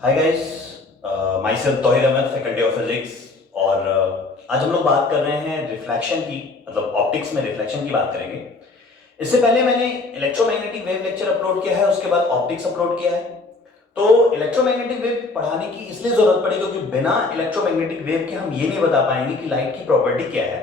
Hi guys, myself Tauheer Ahmad, faculty of physics. और आज हम लोग बात कर रहे हैं रिफ्लेक्शन की, मतलब ऑप्टिक्स में रिफ्लेक्शन की बात करेंगे। इससे पहले मैंने इलेक्ट्रोमैग्नेटिक वेव लेक्चर अपलोड किया है, उसके बाद ऑप्टिक्स अपलोड किया है। तो इलेक्ट्रोमैग्नेटिक वेव पढ़ाने की इसलिए जरूरत पड़ी क्योंकि बिना इलेक्ट्रोमैग्नेटिक वेव के हम ये नहीं बता पाएंगे कि लाइट की प्रॉपर्टी क्या है।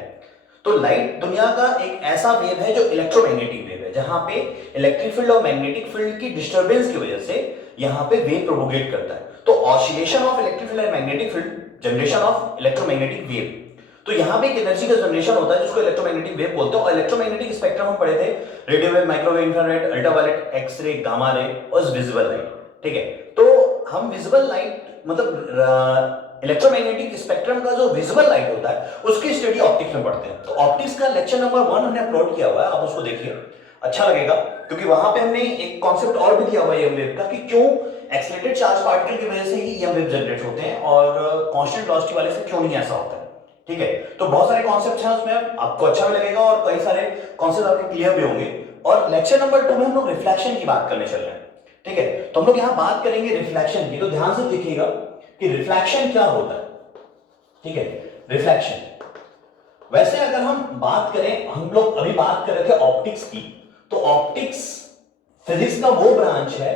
तो लाइट दुनिया का एक ऐसा वेव है जो इलेक्ट्रोमैग्नेटिक वेव है, जहां पे इलेक्ट्रिक फील्ड और मैग्नेटिक फील्ड की डिस्टर्बेंस की वजह से यहां पे वेव प्रोपोगेट करता है। तो oscillation of electric field and magnetic field, generation of electromagnetic wave. तो यहां पे एक एनर्जी का जनरेशन होता है जिसको इलेक्ट्रोमैग्नेटिक वेव बोलते हैं। और इलेक्ट्रोमैग्नेटिक स्पेक्ट्रम हम पढ़े थे, radio wave, microwave, infrared, ultraviolet, X-ray, gamma ray और विजिबल लाइट। ठीक है, तो हम विजिबल लाइट मतलब इलेक्ट्रोमैग्नेटिक स्पेक्ट्रम का जो विजिबल लाइट होता है उसकी स्टडी ऑप्टिक्स में पढ़ते हैं। तो ऑप्टिक्स का लेक्चर नंबर 1 हमने अपलोड किया हुआ है, आप उसको देखिए, अच्छा लगेगा। क्योंकि वहां पे हमने एक कॉन्सेप्ट और भी दिया हुआ है ईएम वेव का, कि क्यों एक्सीलरेटेड चार्ज पार्टिकल की वजह से ही ईएम वेव जनरेट होते हैं और कांस्टेंट वेलोसिटी वाले से क्यों नहीं ऐसा होता है। ठीक है, तो बहुत सारे कॉन्सेप्ट्स हैं उसमें, आपको अच्छा भी लगेगा और कई सारे कॉन्सेप्ट आपके क्लियर भी होंगे। और लेक्चर नंबर 2 में हम लोग रिफ्लेक्शन की बात करने चल रहे हैं। ठीक है, तो हम लोग यहां बात करेंगे रिफ्लेक्शन की। तो ध्यान से देखिएगा कि रिफ्लेक्शन क्या होता है। ठीक है, रिफ्लेक्शन, वैसे अगर हम बात करें, हम लोग अभी बात कर रहे थे ऑप्टिक्स की, तो ऑप्टिक्स फिजिक्स का वो ब्रांच है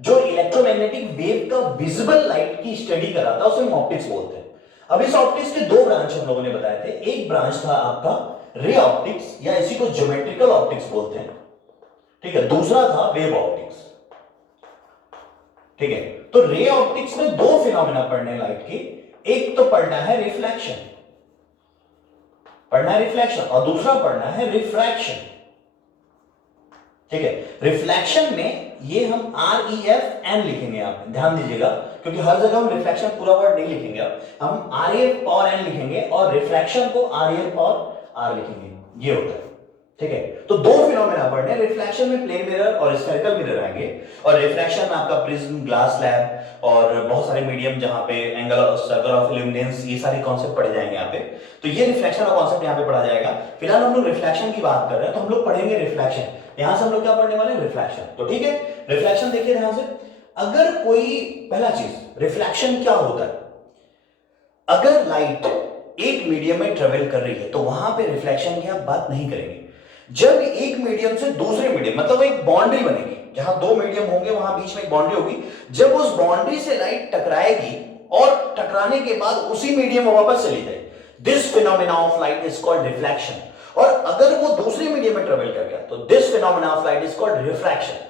जो इलेक्ट्रोमैग्नेटिक वेव का विजिबल लाइट की स्टडी कराता है, उसे हम ऑप्टिक्स बोलते हैं। अब इस ऑप्टिक्स के दो ब्रांच हम लोगों ने बताए थे। एक ब्रांच था आपका रे ऑप्टिक्स, या इसी को ज्योमेट्रिकल ऑप्टिक्स बोलते हैं। ठीक है, दूसरा था वेव ऑप्टिक्स। ठीक है, तो रे ऑप्टिक्स में दो फिनोमेना पढ़ने लाइट के, एक तो पढ़ना है रिफ्लेक्शन, और दूसरा पढ़ना है रिफ्रैक्शन। ठीक है, रिफ्लेक्शन में ये हम REF N लिखेंगे, आप ध्यान दीजिएगा, क्योंकि हर जगह हम रिफ्लेक्शन पूरा वर्ड नहीं लिखेंगे, हम REF और N लिखेंगे और रिफ्लेक्शन को REF और R लिखेंगे, ये होता है। ठीक है, तो दो फिनोमेना पढ़ने, रिफ्लेक्शन में प्लेन मिरर और स्फेरिकल मिरर आएंगे, और रिफ्रैक्शन में आपका प्रिज्म, ग्लास स्लैब और बहुत सारे मीडियम जहां पे एंगल और सर्कल ऑफ इल्यूमिनेंस, ये सारे कॉन्सेप्ट पढ़े जाएंगे यहाँ पे। तो ये रिफ्लेक्शन का कॉन्सेप्ट यहाँ पे पढ़ा जाएगा। फिलहाल हम लोग रिफ्लेक्शन की बात कर रहे हैं, तो हम लोग पढ़ेंगे रिफ्लेक्शन। यहां से हम लोग क्या पढ़ने वाले हैं, रिफ्लेक्शन। तो ठीक है, रिफ्लेक्शन देखिए ध्यान से। अगर कोई, पहला चीज, रिफ्लेक्शन क्या होता है, अगर लाइट एक मीडियम में ट्रेवल कर रही है तो वहां पे रिफ्लेक्शन की आप बात नहीं करेंगे। जब एक मीडियम से दूसरे मीडियम, मतलब एक बाउंड्री बनेगी, जहां दो मीडियम होंगे वहां बीच में एक बाउंड्री होगी, जब उस बाउंड्री से लाइट टकराएगी और टकराने के बाद उसी मीडियम में वापस चली जाए, this phenomena of light is called reflection. और अगर वो दूसरे मीडियम में ट्रेवल कर गया तो this phenomena of light is called refraction.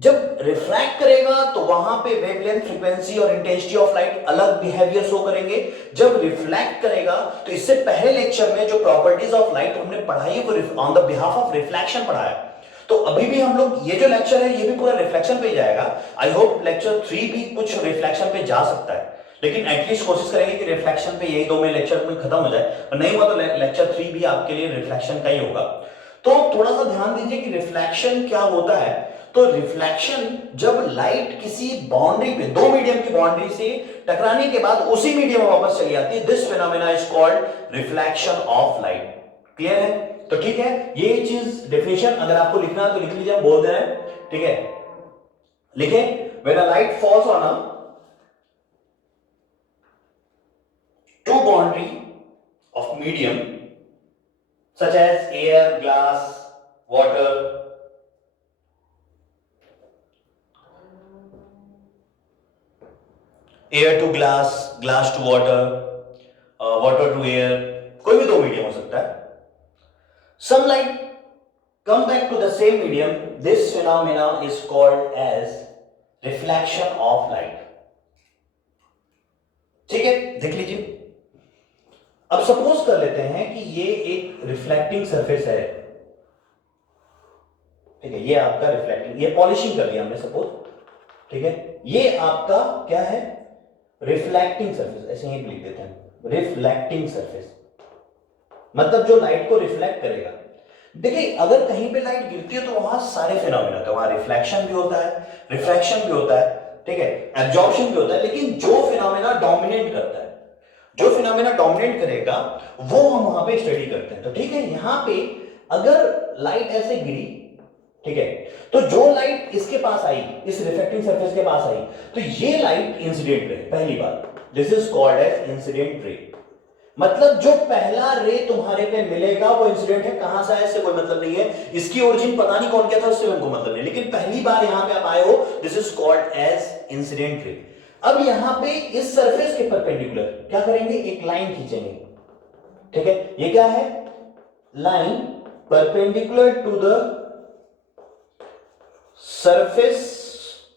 जब रिफ्रैक्ट करेगा तो वहां पे वेवलेंथ, फ्रीक्वेंसी और इंटेंसिटी ऑफ लाइट अलग बिहेवियर शो करेंगे। जब रिफ्लेक्ट करेगा तो इससे पहले लेक्चर में जो प्रॉपर्टीज ऑफ लाइट हमने पढ़ाई वो on the behalf of reflection पढ़ाया। तो अभी भी हम लोग, ये जो लेक्चर है ये भी पूरा रिफ्लेक्शन पे जाएगा। आई होप लेक्चर 3 भी कुछ रिफ्लेक्शन पे जा सकता है, लेकिन एटलीस्ट कोशिश करेंगे कि रिफ्लेक्शन पे यही दो में लेक्चर में खत्म हो जाए, और नहीं हुआ तो लेक्चर 3 भी आपके लिए रिफ्लेक्शन का ही होगा। तो थोड़ा सा ध्यान दीजिए कि रिफ्लेक्शन क्या होता है। तो रिफ्लेक्शन, जब लाइट किसी बाउंड्री पे, दो मीडियम की बाउंड्री से टकराने के बाद उसी मीडियम में वापस चली जाती है, this phenomena is called reflection of light. Clear है? तो ठीक है, ये चीज डेफिनेशन अगर आपको लिखना है तो लिख लीजिए, हम बोल दे रहे हैं। ठीक है, लिखें, when a light falls on a two boundary of medium such as air, glass, water, air to glass, glass to water, water to air, कोई भी दो मीडियम हो सकता है। Some light come back to the same medium. This phenomena is called as reflection of light. ठीक है, देख लीजिए। अब सपोज कर लेते हैं कि ये एक रिफ्लेक्टिंग सरफेस है। ठीक है, ये आपका रिफ्लेक्टिंग, ये पॉलिशिंग कर दिया हमने सपोज। ठीक है, ये आपका क्या है, रिफ्लेक्टिंग सरफेस, ऐसे ही लिख देते हैं, रिफ्लेक्टिंग सरफेस, मतलब जो लाइट को रिफ्लेक्ट करेगा। देखिए, अगर कहीं पे लाइट गिरती है तो वहां सारे फिनोमेना होते हैं, वहां रिफ्लेक्शन भी होता है, रिफ्रैक्शन भी होता है, ठीक है, एब्जॉर्प्शन भी होता है, लेकिन जो फिनोमेना डोमिनेट करता है, जो फिनोमेना डोमिनेट करेगा वो हम वहां पे स्टडी करते हैं। तो ठीक है, यहां पे अगर लाइट ऐसे गिरी, ठीक है। तो जो लाइट इसके पास आई, इस रिफ्लेक्टिंग सरफेस के पास आई, तो ये लाइट इंसिडेंट रे, पहली बात, this is called as incident ray. मतलब जो पहला रे तुम्हारे पे मिलेगा वो इंसिडेंट है, कहां से आया इससे कोई मतलब नहीं है, इसकी ओरिजिन पता नहीं कौन किया था उससे हमको मतलब नहीं, लेकिन पहली बार यहां पे आप आए हो, this is called as incident ray. अब यहां पे इस सरफेस के परपेंडिकुलर क्या करेंगे, एक लाइन खींचेंगे, ठीक है। ये क्या है, line perpendicular to the surface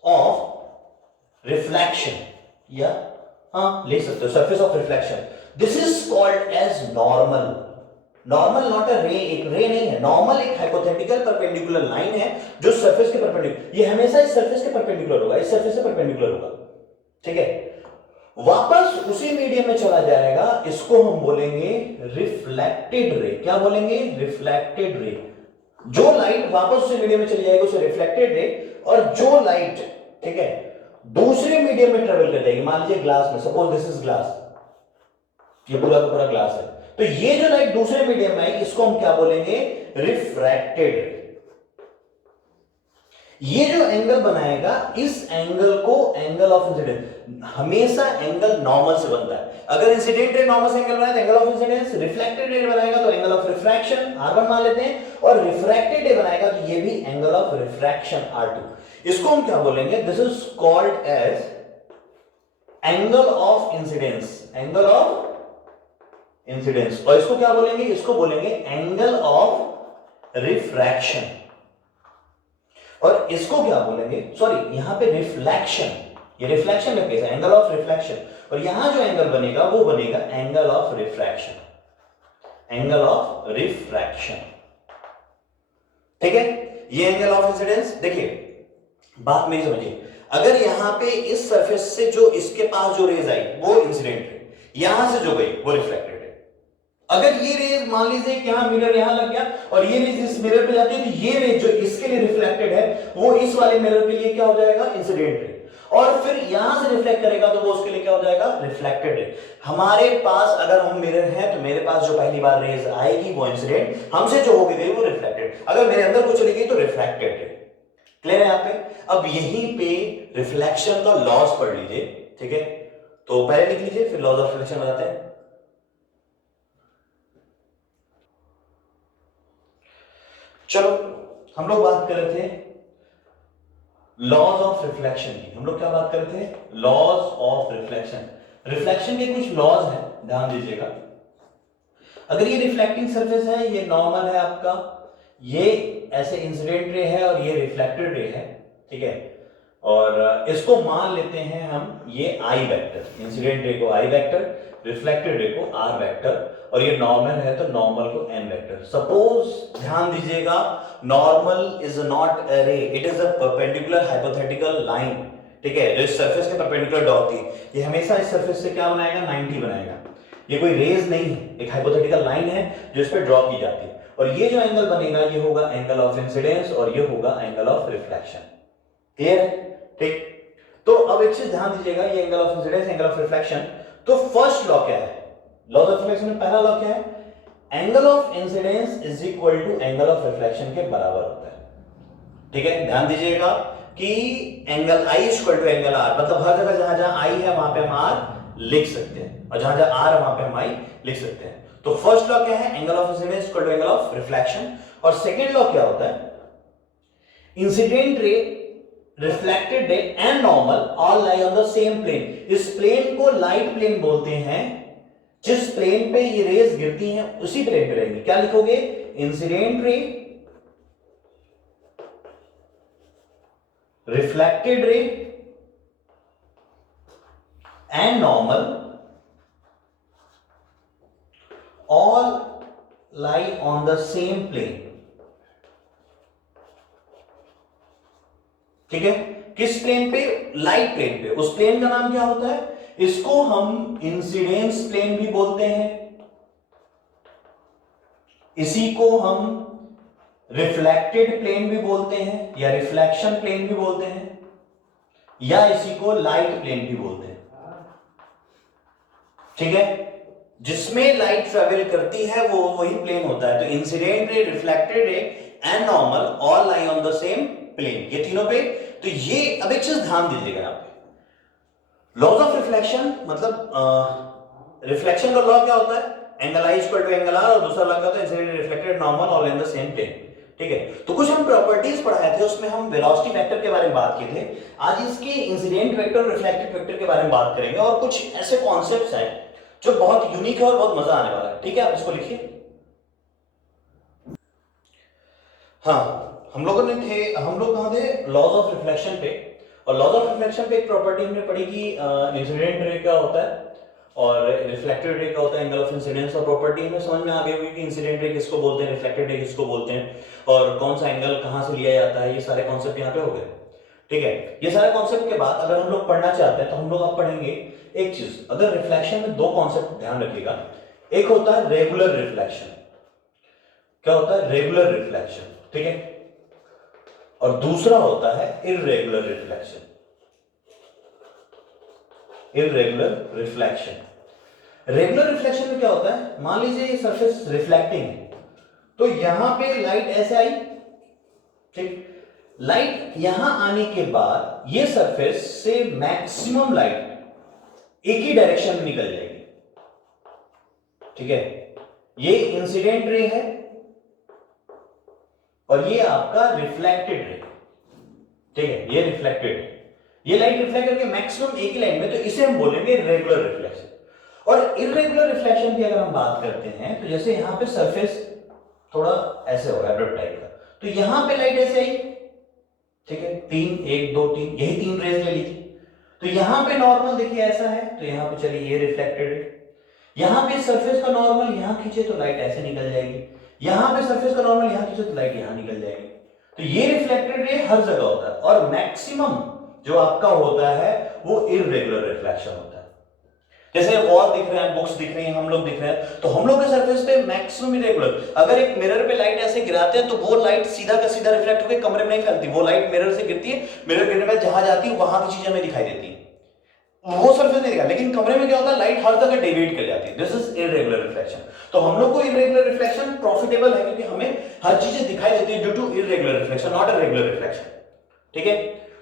of reflection, या हाँ लिख सकते हो surface of reflection. This is called as normal. Normal not a ray, एक रे नहीं है, नॉर्मल एक हाइपोथेटिकल परपेंडिकुलर लाइन है जो सरफेस के परपेंडिकुलर, ये हमेशा इस सरफेस के परपेंडिकुलर होगा, इस सरफेस से परपेंडिकुलर होगा, ठीक है। वापस उसी मीडियम में चला जाएगा, इसको हम बोलेंगे रिफ्लेक्टेड रे। क्या बोलेंगे, रिफ्लेक्टेड रे। जो लाइट वापस उसी मीडियम में चली जाएगी उसे रिफ्लेक्टेड रे, और जो लाइट, ठीक है, दूसरे मीडियम में ट्रेवल कर जाएगी, मान लीजिए ग्लास में, सपोज दिस इज ग्लास, ये पूरा का पूरा ग्लास है, तो ये जो लाइट दूसरे मीडियम में आएगी इसको हम क्या बोलेंगे, रिफ्रैक्टेड रे। ये जो एंगल बनाएगा, इस एंगल को एंगल ऑफ इंसिडेंस, हमेशा एंगल नॉर्मल से बनता है। अगर इंसिडेंट रे नॉर्मल से एंगल बनाए तो angle of incidence, reflected ray बनाएगा तो एंगल ऑफ रिफ्रैक्शन R1 मान लेते हैं, और रिफ्रैक्टेड रे बनाएगा तो ये भी एंगल ऑफ रिफ्रैक्शन R2। इसको हम क्या बोलेंगे, this is called as angle of incidence, angle of incidence. और इसको क्या बोलेंगे, इसको बोलेंगे एंगल ऑफ रिफ्रैक्शन, और इसको क्या बोलेंगे, सॉरी यहां पे रिफ्लेक्शन, ये रिफ्लेक्शन का केस है, एंगल ऑफ रिफ्लेक्शन, और यहां जो एंगल बनेगा वो बनेगा angle of refraction, angle of refraction, ठीक है। ये एंगल ऑफ इंसिडेंस, देखिए बात मेरी समझिए, अगर यहां पे इस सरफेस से जो इसके पास जो रेज आई वो इंसिडेंट है, यहां से जो गई वो रिफ्लेक्टेड है। अगर ये रेज मान लीजिए कि यहां मिरर यहां लग गया और ये रेज इस मिरर पे जाती है, तो ये रेज जो इसके लिए रिफ्लेक्टेड है वो इस वाले मिरर के लिए क्या हो जाएगा, इंसिडेंट रे, और फिर यहां से रिफ्लेक्ट करेगा तो वो उसके लिए क्या हो जाएगा, रिफ्लेक्टेड रे। हमारे पास अगर हम मिरर है तो मेरे पास जो पहली बार रेज आएगी वो इंसिडेंट, हमसे जो होगी गई वो रिफ्लेक्टेड, अगर मेरे अंदर को चली गई तो रिफ्लेक्टेड रे। क्लियर है यहां पे। अब यहीं पे रिफ्लेक्शन का लॉज पढ़ लीजिए, ठीक है, तो पहले लिख लीजिए फिर लॉज ऑफ रिफ्लेक्शन बताते हैं। चलो हम लोग बात कर रहे थे लॉज ऑफ रिफ्लेक्शन की, हम लोग क्या बात कर रहे थे, लॉज ऑफ रिफ्लेक्शन। रिफ्लेक्शन के कुछ लॉज हैं, ध्यान दीजिएगा। अगर ये रिफ्लेक्टिंग सरफेस है, ये नॉर्मल है आपका, ये ऐसे इंसिडेंट रे है और ये रिफ्लेक्टेड रे है, ठीक है, और इसको मान लेते हैं हम ये आई वेक्टर, इंसिडेंट रे को आई वेक्टर, रिफ्लेक्टेड रे को आर वेक्टर, और ये नॉर्मल है तो नॉर्मल को एन वेक्टर। सपोज ध्यान दीजिएगा, नॉर्मल इज नॉट अ रे, it is a perpendicular hypothetical line, ठीक है, जो इस सरफेस के परपेंडिकुलर ड्रॉ होती है, ये हमेशा इस सरफेस से क्या बनाएगा, 90 बनाएगा। ये कोई रेज नहीं है, एक हाइपोथेटिकल लाइन है जो इस पे ड्रॉ की जाती है, और ये जो एंगल बनेगा ये होगा एंगल ऑफ इंसिडेंस और ये होगा एंगल ऑफ रिफ्लेक्शन। क्लियर है, ठीक। तो अब एक चीज ध्यान दीजिएगा, ये angle of incidence, angle of reflection, तो फर्स्ट लॉ क्या है, लॉ ऑफ रिफ्लेक्शन में पहला लॉ क्या है, angle of incidence is equal to angle of reflection के बराबर होता है, ठीक है। ध्यान दीजिएगा कि angle I is equal to angle R, मतलब हर जगह जहां जहां आई है वहां पे हम आर लिख सकते हैं, और जहां जहां आर है वहां पे हम आई लिख सकते हैं। तो फर्स्ट लॉ क्या है, angle of incidence equal to angle of reflection, और सेकंड लॉ क्या होता है, incident ray, reflected ray and normal all lie on the same plane. इस प्लेन को लाइट प्लेन बोलते हैं, जिस प्लेन पे ये रेज गिरती हैं उसी प्लेन पे रहेंगी। क्या लिखोगे, incident ray, reflected ray and normal all lie on the same plane, ठीक है। किस प्लेन पे, लाइट प्लेन पे। उस प्लेन का नाम क्या होता है, इसको हम इंसिडेंस प्लेन भी बोलते हैं, इसी को हम रिफ्लेक्टेड प्लेन भी बोलते हैं, या रिफ्लेक्शन प्लेन भी बोलते हैं, या इसी को लाइट प्लेन भी बोलते हैं, ठीक है। जिसमें लाइट ट्रेवल करती है वो वही प्लेन होता है। तो incident ray, reflected ray and normal all lie on the same plane, ये तीनों पे। तो ये अब एक चीज ध्यान दीजिएगा यहाँ पे, लॉज ऑफ रिफ्लेक्शन मतलब रिफ्लेक्शन का लॉ क्या होता है, angle I equal to angle R, और दूसरा लॉ क्या होता है incident reflected normal all in the same plane. ठीक है, तो कुछ हम प्रॉपर्टीज पढ़ाए थे, उसमें हम वेलोसिटी वेक्टर के बारे में बात किए थे। आज इसके इंसिडेंट वेक्टर और रिफ्लेक्टेड वेक्टर के बारे में बात करेंगे, और कुछ ऐसे कॉन्सेप्ट्स हैं जो बहुत यूनिक है और बहुत मजा आने वाला है। ठीक है, आप इसको लिखिए। हाँ, हम लोग कहाँ थे, लॉज ऑफ रिफ्लेक्शन पे। और लॉज ऑफ रिफ्लेक्शन पे एक प्रॉपर्टी हमने पढ़ी कि इंसिडेंट रे क्या होता है और रिफ्लेक्टेड रे क्या होता है, एंगल ऑफ इंसिडेंस। और प्रॉपर्टी में समझ में आ गई होगी कि इंसिडेंट रे किसको बोलते हैं, रिफ्लेक्टेड रे किसको बोलते हैं, और कौन सा एंगल कहां से लिया जाता है, ये सारे कॉन्सेप्ट यहाँ पे हो गए। ठीक है, ये सारे कॉन्सेप्ट के बाद अगर हम लोग पढ़ना चाहते हैं तो हम लोग अब पढ़ेंगे एक चीज। अगर रिफ्लेक्शन में दो कॉन्सेप्ट ध्यान रखिएगा, एक होता है रेगुलर रिफ्लेक्शन। क्या होता है, रेगुलर रिफ्लेक्शन। ठीक है, और दूसरा होता है irregular reflection. Irregular reflection, regular reflection में क्या होता है, मान लीजिए ये सरफेस रिफ्लेक्टिंग है, तो यहां पे लाइट ऐसे आई, ठीक, लाइट यहां आने के बाद ये सरफेस से मैक्सिमम लाइट एक ही डायरेक्शन में निकल जाएगी। ठीक है, ये इंसिडेंट रे है और ये आपका रिफ्लेक्टेड रे। ठीक है, ये रिफ्लेक्टेड है, ये लाइट रिफ्लेक्ट करके मैक्सिमम एक ही लाइन में, तो इसे हम बोलेंगे रेगुलर रिफ्लेक्शन। और इररेगुलर रिफ्लेक्शन की अगर हम बात करते हैं तो जैसे यहां पे सरफेस थोड़ा ऐसे हो एब्रप्ट टाइप का, तो यहां पे लाइट ऐसे आई, ठीक है, 3 1 2 3, यही 3 रेज ले ली थी। तो यहां पे नॉर्मल देखिए ऐसा है, तो यहां पे चलिए ये रिफ्लेक्टेड है। यहां पे सरफेस का नॉर्मल यहां खींचे तो लाइट ऐसे निकल जाएगी, यहां पे सरफेस का नॉर्मल यहां खींचे तो लाइट यहां निकल जाएगी। तो ये रिफ्लेक्टेड रे हर जगह होता है, और मैक्सिमम जो आपका होता है वो इररेगुलर रिफ्लेक्शन होता है। जैसे वॉल दिख रहे हैं, बुक्स दिख रही हैं, हम लोग दिख रहे हैं, तो हम लोग के सरफेस पे मैक्सिमम इरेगुलर। अगर एक मिरर पे लाइट ऐसे गिराते हैं तो वो लाइट सीधा का सीधा रिफ्लेक्ट होकर कमरे में नहीं फैलती, वो लाइट मिरर से गिरती है, मिरर गिरने में जहां जाती है वहां की चीजें हमें दिखाई देती है, वो सरफेस नहीं दिखा। लेकिन कमरे में क्या होता है, लाइट हर जगह डेविएट कर जाती है, दिस इज इररेगुलर रिफ्लेक्शन। तो हम लोग को इररेगुलर रिफ्लेक्शन प्रॉफिटेबल है क्योंकि हमें हर चीजें दिखाई देती है due to irregular reflection, not a regular reflection. ठीक है,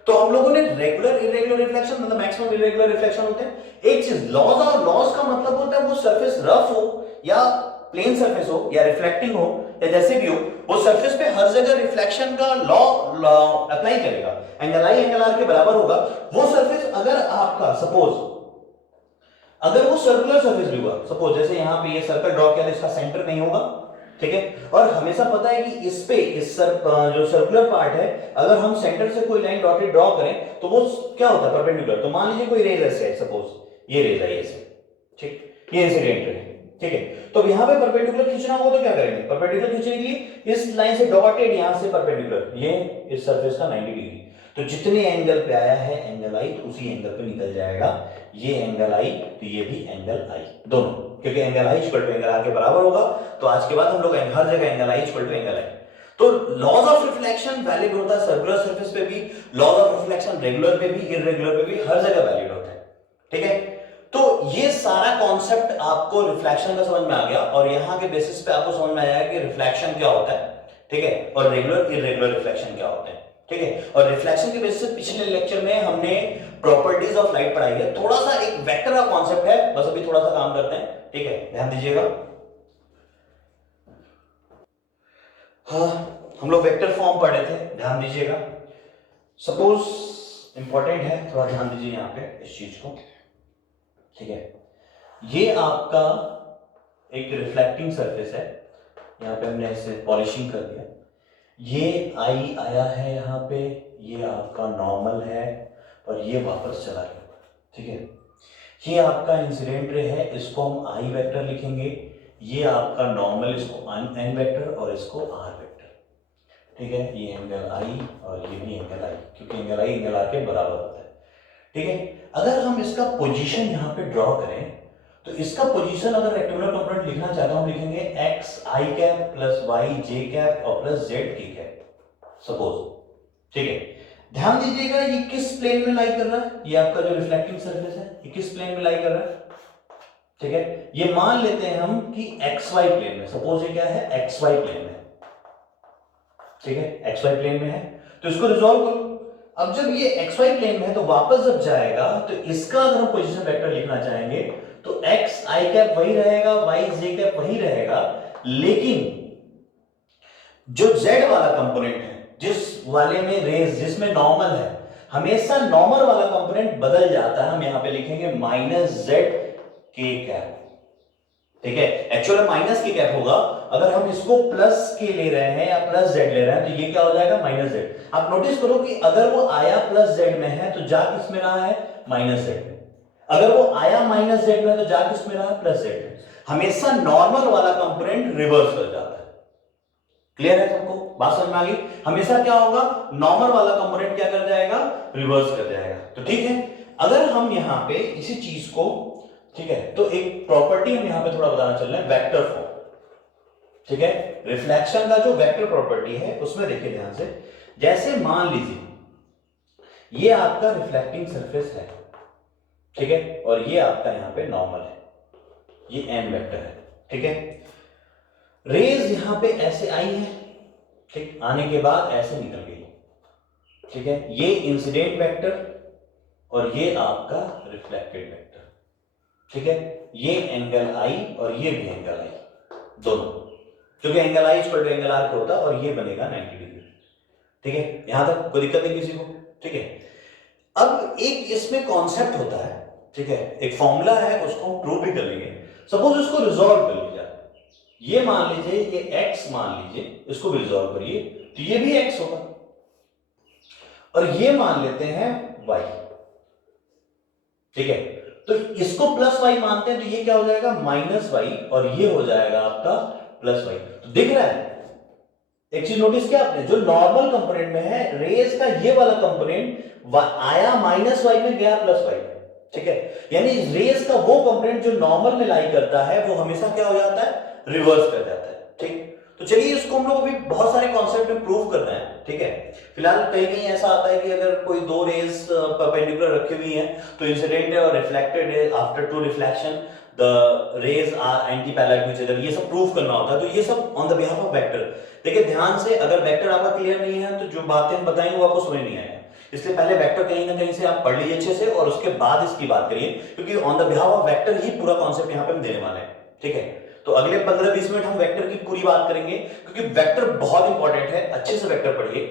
तो हम लोगों ने रेगुलर इरेगुलर रिफ्लेक्शन मतलब मैक्सिमम इरेगुलर रिफ्लेक्शन होते हैं। एक चीज लॉज, और लॉज का मतलब होता है वो सरफेस रफ हो या प्लेन सरफेस हो या रिफ्लेक्टिंग हो या जैसे भी हो, वो सरफेस पे हर जगह रिफ्लेक्शन का लॉ अप्लाई करेगा, एंगल आई एंगल आर के बराबर होगा। वो सरफेस अगर आपका सपोज अगर वो सर्कुलर सरफेस भी हुआ, सपोज जैसे यहां पे ये सर्कल ड्रॉ किया, इसका सेंटर नहीं होगा। ठीक है, और हमेशा पता है कि इस पे जो सर्कुलर पार्ट है, अगर हम सेंटर से कोई लाइन डॉटेड ड्रॉ करें तो वो क्या होता है, परपेंडिकुलर। तो मान लीजिए कोई रेज ऐसे है, सपोज ये रेज है ऐसे, ठीक, ये इंसिडेंट है। ठीक है, तो यहां पे परपेंडिकुलर खींचना होगा तो क्या करेंगे, परपेंडिकुलर खींचने के लिए इस लाइन से डॉटेड यहां से परपेंडिकुलर, ये इस सरफेस का 90 डिग्री, तो जितने एंगल पे आया है एंगल आई तो उसी एंगल पे निकल जाएगा। ये एंगल आई तो ये भी एंगल आई, दोनों, क्योंकि angle I equal to angle R के बराबर होगा। तो आज के बाद हम लोग हर जगह angle I equal to angle i. तो लॉज ऑफ रिफ्लेक्शन वैलिड होता है सर्कुलर सरफेस पे भी, लॉज ऑफ रिफ्लेक्शन रेगुलर पे भी, इररेगुलर पे भी, हर जगह वैलिड होता है। ठीक है, तो ये सारा कॉन्सेप्ट आपको रिफ्लेक्शन का समझ में आ गया, और यहां के बेसिस पे आपको समझ में आया कि रिफ्लेक्शन क्या होता है। ठीक है, और रेगुलर इररेगुलर रिफ्लेक्शन क्या होता है। ठीक है, और रिफ्लेक्शन के बेसिस पे पिछले लेक्चर में हमने प्रॉपर्टीज ऑफ लाइट पढ़ाई है, थोड़ा सा एक वेक्टर का कॉन्सेप्ट है, बस अभी थोड़ा सा काम करते हैं। ठीक है, ध्यान दीजिएगा। हाँ, हम लोग वेक्टर फॉर्म पढ़े थे, ध्यान दीजिएगा। सपोज इंपॉर्टेंट है, थोड़ा ध्यान दीजिए यहां पे इस चीज को। ठीक है, ये आपका एक रिफ्लेक्टिंग सरफेस है, यहां पे हमने ऐसे पॉलिशिंग कर दिया, ये आई आया है यहां पे, ये आपका नॉर्मल है और ये वापस चला गया। ठीक है, ये आपका इंसिडेंट रे है, इसको हम आई वेक्टर लिखेंगे, ये आपका नॉर्मल, इसको एन वेक्टर और इसको आर वेक्टर। ठीक है, ये एंगल आई और ये भी एंगल आई, क्योंकि एंगल आई एंगल आर के बराबर होता है। ठीक है, अगर हम इसका पोजीशन यहां पे ड्रॉ करें तो इसका पोजीशन अगर रेक्टेंगुलर कंपोनेंट लिखना चाहता हूं, हम लिखेंगे x I cap plus Y J cap और प्लस जेड के कैप, सपोज। ठीक है, ध्यान दीजिएगा ये किस प्लेन में लाई कर रहा है, ये आपका जो रिफ्लेक्टिंग सरफेस है ये किस प्लेन में लाई कर रहा है। ठीक है, ये मान लेते हैं हम कि एक्स वाई प्लेन में, सपोज ये क्या है, एक्स वाई प्लेन में। ठीक है, एक्स वाई प्लेन में है तो इसको रिजॉल्व करो। अब जब ये एक्स वाई प्लेन में है तो वापस जब जाएगा तो इसका अगर हम पोजीशन वेक्टर लिखना चाहेंगे तो एक्स आई कैप वही रहेगा, वाई जे कैप वही रहेगा, लेकिन जो z वाला कंपोनेंट है, जिस वाले में रेज, जिसमें नॉर्मल है, हमेशा नॉर्मल वाला कंपोनेंट बदल जाता है। हम यहां पे लिखेंगे माइनस जेड के कैप। ठीक है, एक्चुअल माइनस के कैप होगा, अगर हम इसको प्लस के ले रहे हैं या प्लस जेड ले रहे हैं तो ये क्या हो जाएगा, माइनस जेड। आप नोटिस करो कि अगर वो आया प्लस जेड में है तो जा किस में रहा है, माइनस जेड में। अगर वो आया माइनस जेड में तो जा किस में रहा है, प्लस जेड में। हमेशा नॉर्मल वाला कंपोनेंट रिवर्स कर जाता है। क्लियर है सबको, बात समझ में आ गई। हमेशा क्या होगा, नॉर्मल वाला कंपोनेंट क्या कर जाएगा, रिवर्स कर जाएगा। तो ठीक है, अगर हम यहां पे इसी चीज को, ठीक है, तो एक प्रॉपर्टी हम यहां पे थोड़ा बताना चल रहे हैं, वेक्टर फॉर्म। ठीक है, रिफ्लेक्शन का जो वेक्टर प्रॉपर्टी है उसमें देखिए ध्यान से, जैसे मान लीजिए ये आपका रिफ्लेक्टिंग सरफेस है, ठीक है, और ये आपका यहां पे नॉर्मल है, ये एन वेक्टर है। ठीक है, रेज यहां पे ऐसे आई है, ठीक, आने के बाद ऐसे निकल गई। ठीक है, ये इंसिडेंट वेक्टर और ये आपका रिफ्लेक्टेड वेक्टर। ठीक है, ये एंगल आई और ये भी एंगल आई, दोनों, क्योंकि angle I equal to angle R पे होता है और ये बनेगा 90 डिग्री। ठीक है, यहां तक कोई दिक्कत नहीं किसी को। ठीक है, अब एक इसमें कॉन्सेप्ट होता है, ठीक है, एक फॉर्मूला है, उसको हम प्रूव भी कर लेंगे। सपोज इसको रिजॉल्व कर लीजिए, ये मान लीजिए, ये x मान लीजिए, इसको भी रिजॉल्व करिए तो ये भी x होगा, और ये मान लेते हैं y। ठीक है, तो इसको प्लस y मानते हैं तो ये क्या हो जाएगा, माइनस y, और ये हो जाएगा आपका प्लस y। तो दिख रहा है, एक चीज नोटिस किया आपने, जो नॉर्मल कंपोनेंट में है रेज का ये वाला कंपोनेंट आया माइनस y में, गया प्लस y। ठीक है, यानी रेज का वो कंपोनेंट जो नॉर्मल में लाई करता है वो हमेशा क्या हो जाता है, रिवर्स कर जाता है। ठीक, तो चलिए इसको हम लोग अभी बहुत सारे कॉन्सेप्ट में प्रूव कर रहे हैं। ठीक है, फिलहाल कहीं कहीं ऐसा आता है कि अगर कोई दो रेज परपेंडिकुलर रखी हुई हैं तो इंसिडेंट और रिफ्लेक्टेड है, after two reflection the rays are anti parallel to each other, ये सब प्रूव करना होता है। तो ये सब on the behalf of vector. देखिए ध्यान से, अगर वेक्टर आपका क्लियर नहीं है तो जो बातें हम बताएंगे वो आपको समझ नहीं आएगा, इसलिए पहले वेक्टर कहीं ना कहीं से आप पढ़ लीजिए अच्छे से और उसके बाद इसकी बात करिए, क्योंकि on the behalf of vector ही पूरा कॉन्सेप्ट यहां पे हम देने वाले हैं। ठीक है, तो अगले 15-20 मिनट हम वेक्टर की पूरी बात करेंगे, क्योंकि वेक्टर बहुत इंपॉर्टेंट है। अच्छे से वेक्टर पढ़िए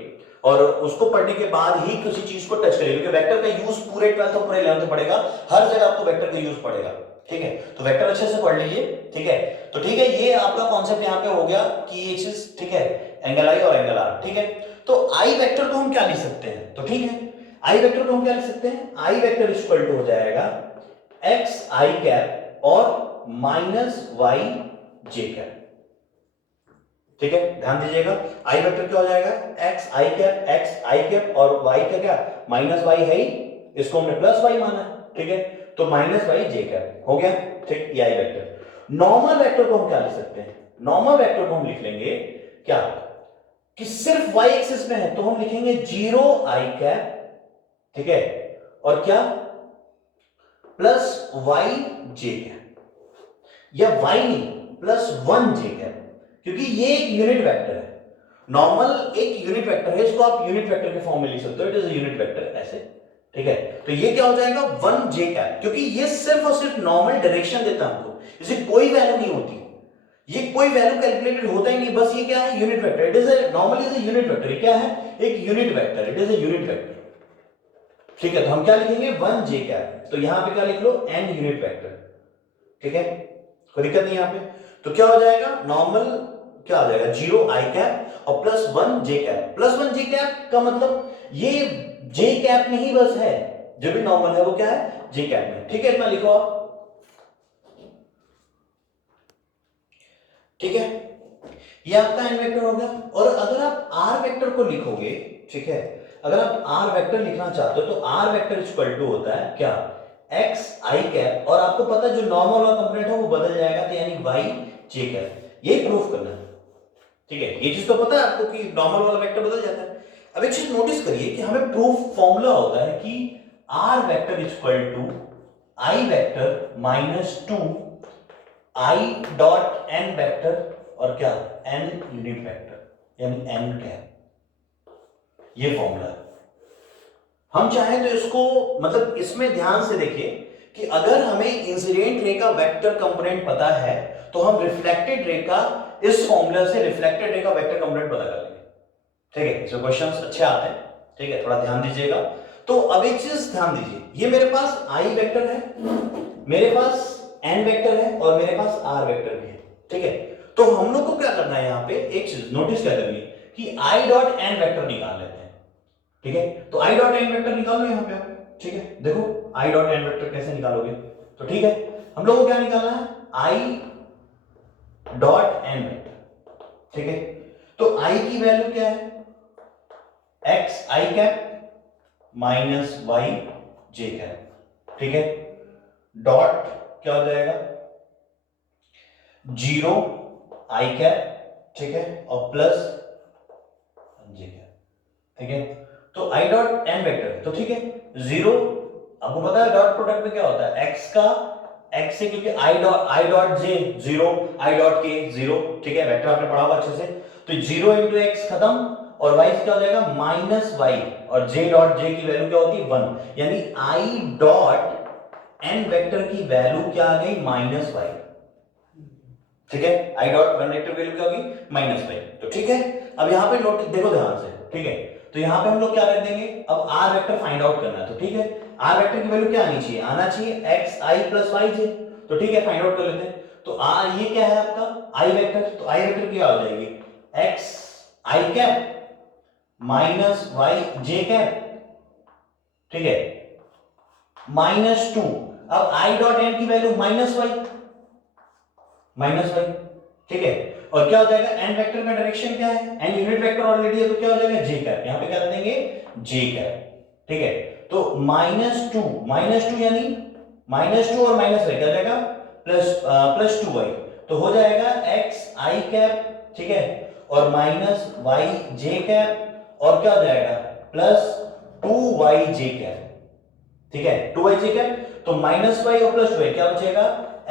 और उसको पढ़ने के बाद ही किसी चीज को टच करिए, क्योंकि वेक्टर का यूज पूरे 12th और पूरे 11th में पड़ेगा, हर जगह आपको वेक्टर का यूज पड़ेगा। ठीक है, तो वेक्टर अच्छे से पढ़ लीजिए। ठीक है, तो ठीक है, ये आपका कॉन्सेप्ट यहां पे हो गया कि ये चीज, ठीक है, एंगल आई और एंगल आर। ठीक है, तो आई वेक्टर को हम क्या लिख सकते हैं, तो ठीक है, आई वेक्टर को हम क्या लिख सकते हैं, आई वेक्टर इक्वल टू हो जाएगा एक्स आई कैप और माइनस वाई जे कैप। ठीक है, ध्यान दीजिएगा, आई वेक्टर क्या हो जाएगा, x I cap, x I cap और वाई का क्या, माइनस वाई है ही, इसको हमने प्लस वाई माना है। ठीक है, तो माइनस वाई जे कैप हो गया। ठीक, ये आई वेक्टर। नॉर्मल वेक्टर को हम क्या लिख सकते हैं, नॉर्मल वेक्टर को हम लिख लेंगे क्या, कि सिर्फ वाई एक्सिस में है तो हम लिखेंगे 0 आई कैप, ठीक है, और क्या, प्लस वाई जे कैप, या वाई नहीं, प्लस 1 जे कैप, क्योंकि ये एक यूनिट वेक्टर है। नॉर्मल एक यूनिट वेक्टर है, इसको आप यूनिट वेक्टर के फॉर्म में लिख सकते हो, it is a unit vector ऐसे। ठीक है, तो ये क्या हो जाएगा, 1 जे कैप, क्योंकि ये सिर्फ और सिर्फ नॉर्मल डायरेक्शन देता है हमको, इसे कोई वैल्यू नहीं होती, ये कोई वैल्यू कैलकुलेटेड होता ही नहीं, बस ये क्या है, unit vector. It is a normal is a unit vector, क्या है, एक unit vector, it is a unit vector. ठीक है, तो हम क्या लिखेंगे, 1 जे कैप, तो यहां पे क्या लिख लो, n यूनिट वेक्टर। ठीक है, कोई दिक्कत नहीं यहां पे। तो क्या हो जाएगा, नॉर्मल क्या हो जाएगा, 0 आई कैप और प्लस 1 जे कैप। प्लस 1 जे कैप का मतलब ये जे कैप में ही बस है, जो भी नॉर्मल है वो क्या है, जे कैप में। ठीक है, इतना लिखो आप। ठीक है, ये आपका एन वेक्टर हो गया। और अगर आप आर वेक्टर को लिखोगे, ठीक है, अगर आप आर वेक्टर लिखना चाहते हो तो आर वेक्टर इक्वल टू होता है क्या, एक्स आई कैप, और आपको पता है जो नॉर्मल वाला कंपोनेंट है वो बदल जाएगा, तो यानी वाई जे कैप। ये प्रूफ करना है। ठीक है, ये चीज तो पता है आपको कि नॉर्मल वाला वेक्टर बदल जाता है। अब एक चीज नोटिस करिए कि हमें प्रूफ फॉर्मूला होता है कि R vector equal to I vector minus 2 I dot N vector और क्या, एन यूनिट वेक्टर, यानी एन कैप। ये फॉर्मूला। हम चाहें तो इसको मतलब इसमें ध्यान से देखिए कि अगर हमें इंसिडेंट रे का वेक्टर कंपोनेंट पता है तो हम रिफ्लेक्टेड रे का इस फॉर्मूला से रिफ्लेक्टेड रे का वेक्टर कंपोनेंट पता कर लेंगे। ठीक है, इसमें क्वेश्चंस अच्छे आते हैं। ठीक है, थोड़ा ध्यान दीजिएगा। तो अब एक चीज ध्यान दीजिए, ये मेरे पास आई वेक्टर है, मेरे पास एन वेक्टर है और मेरे पास आर वेक्टर भी है। ठीक है, तो हम लोग को क्या करना है, यहाँ पे एक चीज नोटिस क्या करनी है कि आई डॉट एन वेक्टर निकाल लेते हैं। ठीक है, तो आई डॉट एन वेक्टर निकालो यहाँ पे आप। ठीक है, देखो आई डॉट एन वेक्टर कैसे निकालोगे। तो ठीक है, हम लोग को क्या निकालना है, आई डॉट एन वेक्टर। ठीक है, तो आई की वैल्यू क्या है, x I cap minus Y J cap. ठीक है, डॉट क्या हो जाएगा, जीरो आई कैप, ठीक है, और प्लस जे कैप। ठीक है, तो आई डॉट एन वेक्टर, तो ठीक है, जीरो आपको पता है डॉट प्रोडक्ट में क्या होता है, एक्स का एक्स से, क्योंकि I dot J zero, I dot के जीरो। ठीक है, वेक्टर आपने पढ़ा हुआ अच्छे से। तो जीरो इंटू एक्स खत्म और वाई से क्या हो जाएगा माइनस वाई, और जे डॉट जे की वैल्यू क्या होती है, वन। यानी आई डॉट एन वेक्टर की वैल्यू क्या आ गई, माइनस वाई। ठीक है, I dot one vector value क्या होगी, माइनस वाई। तो ठीक है, अब यहां पे नोट देखो ध्यान से। ठीक है, तो यहां पे हम लोग क्या कर देंगे, अब आर वेक्टर फाइंड आउट करना है। तो ठीक है, आर वेक्टर की वैल्यू क्या आनी चाहिए, आना चाहिए एक्स आई प्लस वाई जे। तो ठीक है, फाइंड आउट कर लेते हैं। तो आर ये क्या है आपका आई वेक्टर, तो आई वेक्टर क्या हो जाएगी, X I cap minus Y J cap. ठीक है, माइनस टू, अब आई डॉट एन की value minus Y, minus Y. ठीक है, और क्या हो जाएगा, एन वेक्टर का डायरेक्शन क्या है, एन यूनिट वेक्टर ऑलरेडी है, तो क्या हो जाएगा जे कैप, यहां पे क्या कर देंगे जे कैप। ठीक है, तो माइनस टू यानी माइनस टू और माइनस वाई क्या हो जाएगा, प्लस टू वाई। तो हो जाएगा एक्स आई कैप, ठीक है, और माइनस वाई जे कैप, और क्या हो जाएगा plus two Y J cap. ठीक है, टू वाई जे कैप, तो माइनस वाई और प्लस टू वाई क्या बचेगा,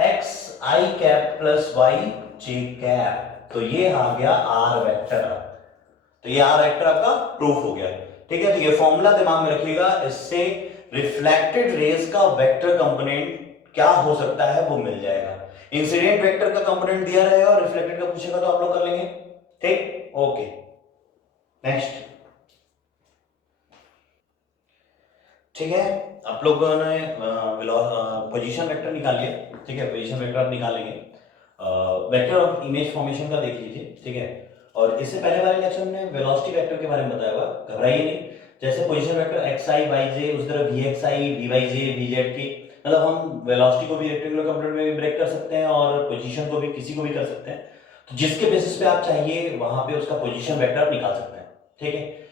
x I cap plus Y J cap. तो ये आ गया आर वेक्टर। तो ये आर वेक्टर आपका प्रूफ हो गया। ठीक है, तो ये फॉर्मूला दिमाग में रखिएगा, इससे रिफ्लेक्टेड रेज का वेक्टर कंपोनेंट क्या हो सकता है वो मिल जाएगा। इंसिडेंट वेक्टर का कंपोनेंट दिया रहेगा और रिफ्लेक्टेड का पूछेगा तो आप लोग कर लेंगे। ठीक, ओके, नेक्स्ट। ठीक है, आप लोगों ने पोजीशन वेक्टर निकाल लिया। ठीक है, पोजीशन वेक्टर आप निकालेंगे, वेक्टर ऑफ इमेज फॉर्मेशन का देख लीजिए। ठीक है, और इससे पहले वाले लेक्चर में वेलोसिटी वेक्टर के बारे में बताया हुआ, घबराइए नहीं। जैसे position vector X I Y J, उस तरह V X I V Y J V Z की, मतलब हम वेलोसिटी को भी रेक्टेंगुलर कंपोनेंट में भी ब्रेक कर सकते हैं और पोजीशन को भी किसी को भी कर सकते हैं। तो जिसके बेसिस पे आप चाहिए वहां पे उसका पोजीशन वेक्टर निकाल सकते हैं। ठीक है,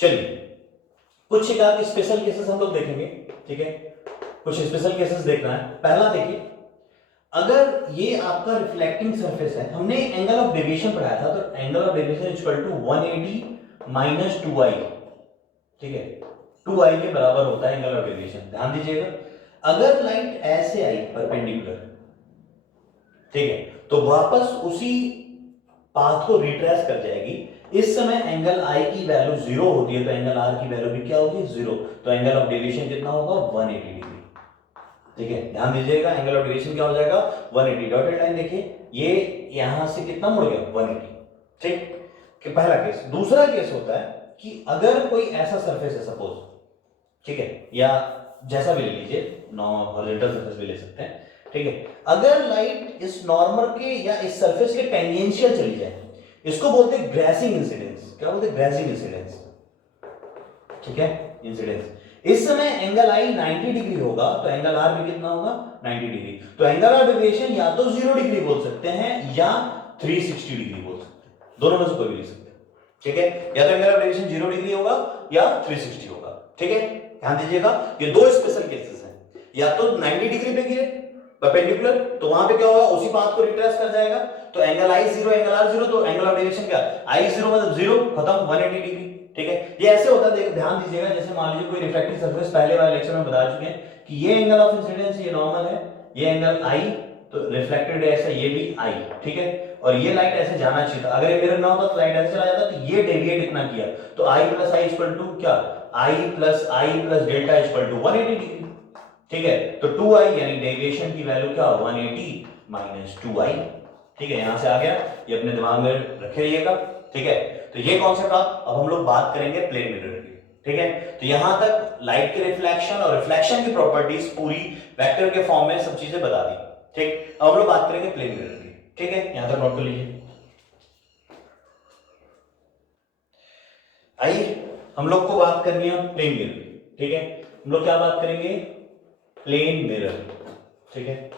चलिए कुछ एक आध स्पेशल केसेस हम लोग देखेंगे। ठीक है, कुछ स्पेशल केसेस देखना है। पहला देखिए, अगर ये आपका रिफ्लेक्टिंग सरफेस है, हमने एंगल ऑफ डेविएशन पढ़ाया था, तो angle of deviation equal to 180 minus 2i। ठीक है, 2i के बराबर होता है एंगल ऑफ डेविएशन। ध्यान दीजिएगा, अगर लाइट ऐसे आई परपेंडिकुलर, ठीक है, तो वापस उसी पाथ को रिट्रेस कर जाएगी। इस समय एंगल आई की वैल्यू जीरो होती है, तो एंगल आर की वैल्यू भी क्या होगी, जीरो। तो एंगल ऑफ डेविएशन कितना होगा, 180 डिग्री। ठीक है, ध्यान दीजिएगा, एंगल ऑफ डेविएशन क्या हो जाएगा, 180। डॉटेड लाइन देखिए, ये यहां से कितना मुड़ गया, 180। ठीक, कि पहला केस। दूसरा केस होता है कि अगर कोई ऐसा सरफेस है सपोज, ठीक है, या जैसा भी ले लीजिए, हॉरिजॉन्टल सरफेस भी ले सकते हैं। ठीक है, अगर लाइट इस नॉर्मल के या इस सरफेस के टेंजेंशियल चली जाए, इसको बोलते हैं ग्रेसिंग इंसिडेंस। क्या बोलते हैं, ग्रेसिंग इंसिडेंस। ठीक है, इंसिडेंस। इस समय एंगल आई 90 डिग्री होगा, तो एंगल आर भी कितना होगा, 90 डिग्री। तो एंगल ऑफ डेविएशन या तो 0 डिग्री बोल सकते हैं या 360 डिग्री बोल सकते हैं, दोनों में से कोई भी लिख सकते हैं। ठीक है, या तो एंगल ऑफ डेविएशन 0 डिग्री होगा या 360 होगा। ठीक है, ध्यान दीजिएगा, ये दो स्पेशल केसेस हैं। या तो 90 डिग्री पे गिरे परपेंडिकुलर, तो वहां पे क्या होगा, उसी पाथ को रिट्रेस कर जाएगा, तो एंगल आई 0 एंगल आर 0, तो एंगल ऑफ डेविएशन क्या, आई 0 मतलब 0 खत्म, 180 डिग्री। ठीक है, ये ऐसे होता है, ध्यान दीजिएगा, जैसे मान लीजिए कोई रिफ्लेक्टिव सरफेस, पहले वाले लेक्चर में बता चुके हैं कि ये एंगल ऑफ इंसिडेंस ये नॉर्मल है, ये एंगल आई तो रिफ्लेक्टेड रे ऐसा ये भी आई, ठीक है, और ये लाइट ऐसे जाना चाहिए था, अगर ये मिरर ना होता तो लाइट ऐसे चला जाता, तो ये डेविएट इतना किया, तो I plus I equal to क्या, I plus delta equal to 180 degree, ठीक है, तो 2i यानी डेविएशन की वैल्यू क्या 180 माइनस 2i, ठीक है, यहां से आ गया, ये अपने दिमाग में रखे रहिएगा, ठीक है। तो ये कॉन्सेप्ट अब हम लोग बात करेंगे प्लेन मिरर की, ठीक है। तो यहां तक लाइट के रिफ्लेक्शन और रिफ्लेक्शन की प्रॉपर्टीज पूरी वेक्टर के फॉर्म में सब चीजें बता दी, ठीक। अब हम लोग बात करेंगे प्लेन मिरर की, ठीक है, यहां तक नोट कर लीजिए। आइए हम लोग को बात करनी है प्लेन मिरर की, ठीक है। हम लोग क्या बात करेंगे, प्लेन मिरर, ठीक है।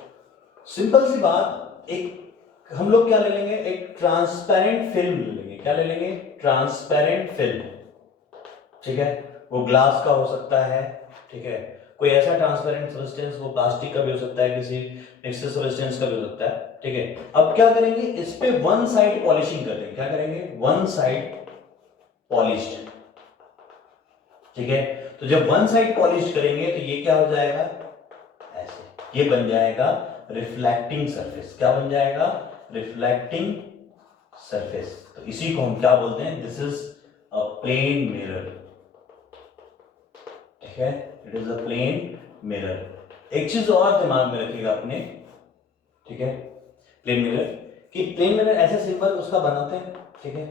सिंपल सी बात, एक हम लोग क्या ले लेंगे, एक ट्रांसपेरेंट फिल्म ले लेंगे, क्या ले लेंगे, ट्रांसपेरेंट फिल्म, ठीक है, वो ग्लास का हो सकता है, ठीक है, कोई ऐसा ट्रांसपेरेंट सब्सटेंस, वो प्लास्टिक का भी हो सकता है, किसी मिक्सर सब्सटेंस का भी हो सकता है, ठीक है। अब क्या करेंगे, इस पे वन साइड पॉलिशिंग कर देंगे, क्या करेंगे, वन साइड पॉलिश्ड, ठीक है। तो जब वन साइड पॉलिश करेंगे तो ये क्या हो जाएगा, ऐसे, ये बन जाएगा रिफ्लेक्टिंग सरफेस, क्या बन जाएगा, रिफ्लेक्टिंग सरफेस। तो इसी को हम क्या बोलते हैं, this is a plane mirror, ठीक है, it is a plane mirror. एक चीज और दिमाग में रखिएगा अपने, ठीक है, प्लेन मिरर कि प्लेन मिरर ऐसे सिंबल उसका बनाते हैं, ठीक है।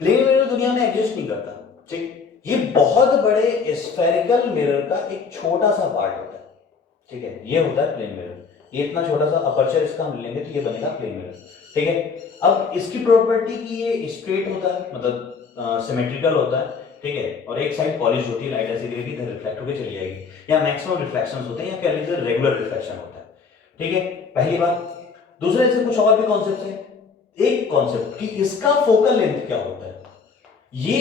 प्लेन मिरर दुनिया में एग्जिस्ट नहीं करता, ठीक, ये बहुत बड़े स्फेरिकल मिरर का एक छोटा सा पार्ट होता है, ठीक है, ये होता है प्लेन मिरर, ये इतना छोटा सा अपर्चर इसका हम लेंगे तो ये बनेगा प्लेन मिरर, ठीक है। अब इसकी प्रॉपर्टी की ये स्ट्रेट होता है, मतलब सिमेट्रिकल होता है, ठीक है, और एक साइड पॉलिश होती है, लाइट ऐसे गिरेगी इधर रिफ्लेक्ट होकर चली जाएगी, या मैक्सिमम रिफ्लेक्शंस होते हैं, या कह लीजिए रेगुलर रिफ्लेक्शन होता है, ठीक है, पहली बात। दूसरे से कुछ और भी कॉन्सेप्ट है, एक कॉन्सेप्ट कि इसका फोकल लेंथ क्या होता है, ये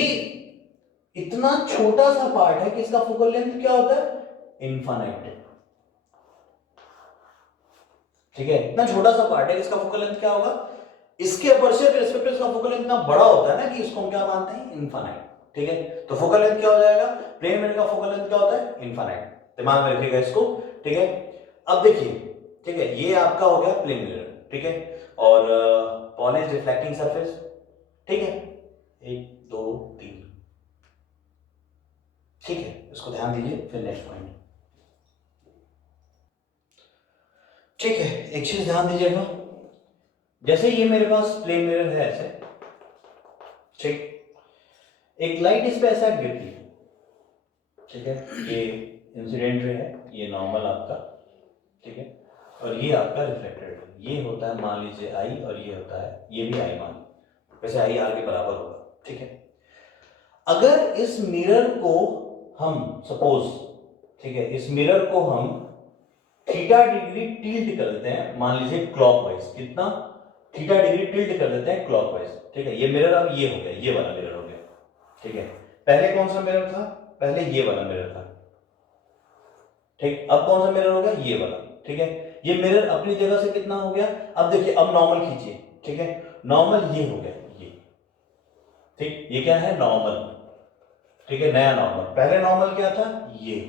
इतना छोटा सा पार्ट है कि इसका फोकल लेंथ क्या होता है, इनफाइनाइट, ठीक है, इतना छोटा सा पार्ट है, इसका फोकल लेंथ क्या होगा, इसके अपर्चर के रिस्पेक्ट इसका फोकल लेंथ इतना बड़ा होता है ना कि इसको हम क्या मानते हैं, इनफाइनाइट, ठीक है। तो फोकल लेंथ क्या हो जाएगा, प्लेन मिरर का फोकल लेंथ क्या होता है, इनफाइनाइट, दिमाग में रखिएगा इसको, ठीक है। अब देखिए, ठीक है, ये आपका हो गया प्लेन मिरर, ठीक है, और पॉलिश रिफ्लेक्टिंग सरफेस, ठीक है, 1 2 3, ठीक है, इसको ध्यान दीजिए, फिर नेक्स्ट पॉइंट, ठीक है। एक चीज ध्यान दीजिएगा, जैसे ये मेरे पास प्लेन मिरर है ऐसे, ठीक, एक लाइट इस पे ऐसा गिरती है, ठीक है, ये इंसिडेंट रे है, ये नॉर्मल आपका, ठीक है, और ये आपका रिफ्लेक्टेड है, ये होता है मान लीजिए आई, और ये होता है, ये भी आई मान, वैसे आई आर के बराबर होगा, ठीक है। अगर इस मिरर को हम सपोज, ठीक है, इस मिरर को हम थीटा डिग्री टिल्ट कर देते हैं, मान लीजिए क्लॉकवाइज, कितना, थीटा डिग्री टिल्ट कर देते हैं क्लॉकवाइज, ठीक है, ये मिरर अब ये हो गया, ये वाला मिरर हो गया, ठीक है। पहले कौन सा मिरर था, पहले ये वाला मिरर था, ठीक, अब कौन सा मिरर हो गया, ये वाला, ठीक है। ये मिरर अपनी जगह से कितना हो गया, अब देखिए, अब नॉर्मल खींचिए, ठीक है, नॉर्मल ये हो गया, ये, ठीक, ये क्या है, नॉर्मल, ठीक है, नया नॉर्मल, पहले नॉर्मल क्या था, ये,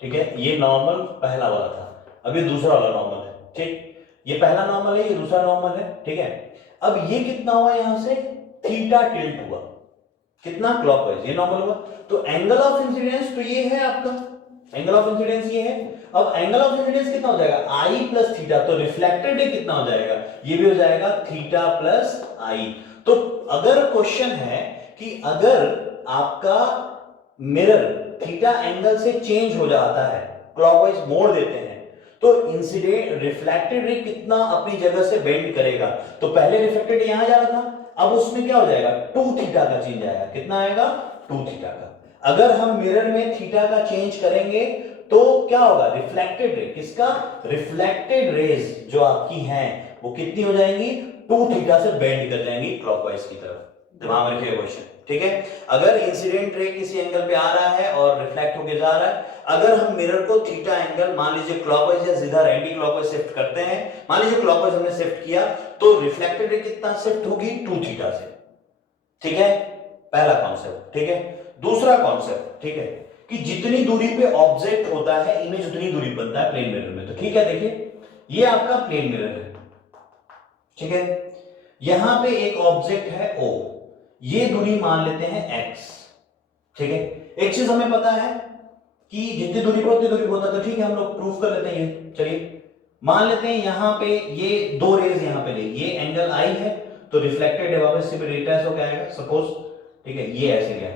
ठीक है, ये नॉर्मल पहला वाला था, अब ये दूसरा वाला नॉर्मल है, ठीक, ये पहला नॉर्मल है, ये दूसरा नॉर्मल है, ठीक है। अब ये कितना हुआ, यहां से थीटा टिल्ट हुआ, कितना, क्लॉकवाइज, ये नॉर्मल हुआ, तो एंगल ऑफ इंसिडेंस तो ये है आपका, एंगल ऑफ इंसिडेंस ये है। अब एंगल ऑफ इंसिडेंस कितना हो जाएगा, आई प्लस थीटा, तो रिफ्लेक्टेड रे कितना हो जाएगा, ये भी हो जाएगा थीटा प्लस आई। तो अगर क्वेश्चन है कि अगर आपका मिरर थीटा एंगल से चेंज हो जाता है, क्लॉकवाइज मोड़ देते हैं, तो इंसिडेंट रिफ्लेक्टेड रे कितना अपनी जगह से बेंड करेगा, तो पहले रिफ्लेक्टेड यहां जा रहा था, अब उसमें क्या हो जाएगा, 2 थीटा का चेंज आएगा, कितना आएगा, 2 थीटा का। अगर हम मिरर में थीटा का चेंज करेंगे तो क्या होगा, रिफ्लेक्टेड रे, किसका, रिफ्लेक्टेड रेज जो आपकी हैं वो कितनी हो जाएंगी, 2 थीटा से बेंड कर जाएंगी क्लॉकवाइज की तरफ, दिमाग में रखिएगा क्वेश्चन, ठीक है। अगर इंसिडेंट रे किसी एंगल पे आ रहा है और रिफ्लेक्ट होके जा रहा है, अगर हम मिरर को थीटा एंगल मान लीजिए क्लॉकवाइज या सीधा एंटी क्लॉकवाइज शिफ्ट करते हैं, मान लीजिए क्लॉकवाइज हमने शिफ्ट किया, तो रिफ्लेक्टेड रे कितना शिफ्ट होगी, 2 थीटा से, ठीक है, पहला कॉन्सेप्ट, ठीक है। दूसरा कॉन्सेप्ट, ठीक है, कि जितनी दूरी पे ऑब्जेक्ट होता है इमेज उतनी दूरी बनता है प्लेन मिरर में, तो ठीक है, देखिए ये आपका प्लेन मिरर है, ठीक है। यहां पे एक ऑब्जेक्ट है O, ये दूरी मान लेते हैं x, ठीक है। एक चीज हमें पता है कि जितनी दूरी पर उतनी दूरी पर होता है, तो ठीक है हम लोग प्रूफ कर लेते हैं ये। चलिए मान लेते हैं यहां पे ये दो रेज यहां पे ले, ये एंगल I है तो रिफ्लेक्टेड है, वापस से रिफ्लेक्ट हो जाएगा सपोज, ठीक है। ये ऐसे गया,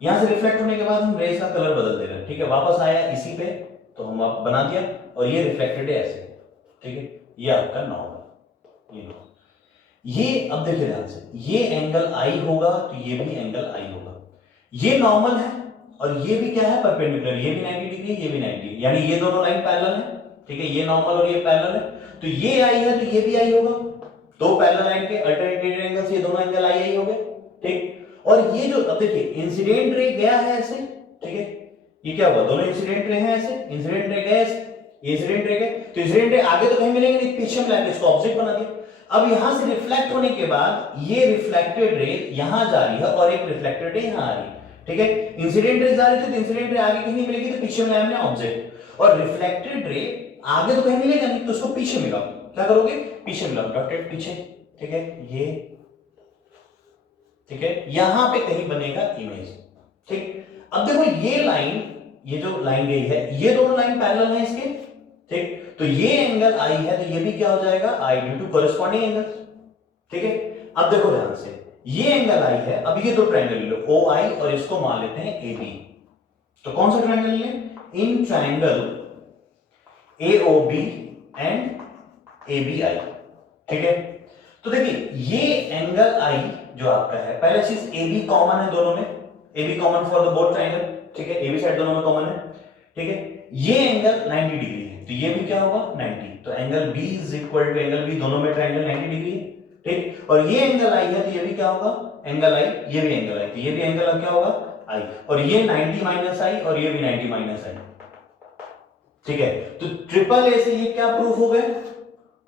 यहां से रिफ्लेक्ट होने के बाद हम रेज का कलर बदल दे रहे हैं, ठीक है। वापस आया इसी पे तो हम आप बना दिया, और ये रिफ्लेक्टेड है ऐसे, ठीक है। ये आपका नॉर्मल, ये नॉर्मल। ये अब देखिए ध्यान से, ये एंगल I होगा तो ये भी एंगल I होगा, ये नॉर्मल है और ये भी क्या है परपेंडिकुलर, ये भी 90 डिग्री, ये भी 90, यानी ये दोनों लाइन पैरेलल है, ठीक है। ये नॉर्मल और ये पैरेलल है, तो ये I है तो ये भी I होगा, दो पैरेलल लाइन के अल्टरनेटिव एंगल्स, ये दोनों एंगल I हो गए, ठीक। और ये जो अब देखिए इंसिडेंट रे गया है ऐसे, ठीक है। ये क्या हुआ, दोनों इंसिडेंट रे हैं ऐसे, इंसिडेंट रे गए ऐसे, ये इंसिडेंट रे गए, तो इंसिडेंट रे आगे तो कहीं मिलेंगे नहीं, पीछे मिला के इसको ऑब्जेक्ट बना दिया। अब यहां से रिफ्लेक्ट होने के बाद ये रिफ्लेक्टेड रे यहां जा रही है और एक रिफ्लेक्टेड रे यहां आ रही है, ठीक है। इंसिडेंट रे जा रही थी तो इंसिडेंट रे आगे कहीं नहीं मिलेगी, तो पीछे मिलाया हमने ऑब्जेक्ट, और रिफ्लेक्टेड रे आगे तो कहीं मिलेगा नहीं, तो उसको पीछे मिला, क्या करोगे, पीछे मिला, डॉटेड पीछे, ठीक है। ये ठीक है, यहां पे कहीं बनेगा इमेज, ठीक। अब देखो ये लाइन, ये जो लाइन गई है, ये दोनों लाइन पैरेलल है इसके, ठीक। तो ये एंगल I है तो ये भी क्या हो जाएगा I due to corresponding angle, ठीक है। अब देखो ध्यान से, ये एंगल I है, अब ये दो ट्रायंगल ले लो OI और इसको मान लेते हैं AB, तो कौन सा ट्रायंगल लें, in triangle AOB and ABI, ठीक है। तो देखिए ये एंगल I जो आपका है, पहला चीज AB कॉमन है दोनों में, AB common for the both triangle, ठीक है। AB साइड दोनों में कॉमन है, ठीक है। ये एंगल 90 डिग्री है तो ये भी क्या होगा 90, तो angle B is equal to angle B, दोनों में ट्रायंगल 90 डिग्री है, ठीक। और ये एंगल I है तो ये भी क्या होगा एंगल I, ये भी एंगल I, तो ये भी एंगल अब क्या होगा I, और ये 90 माइनस I और ये भी 90 माइनस I, ठीक है। तो ट्रिपल ए से ये क्या प्रूफ हो गए,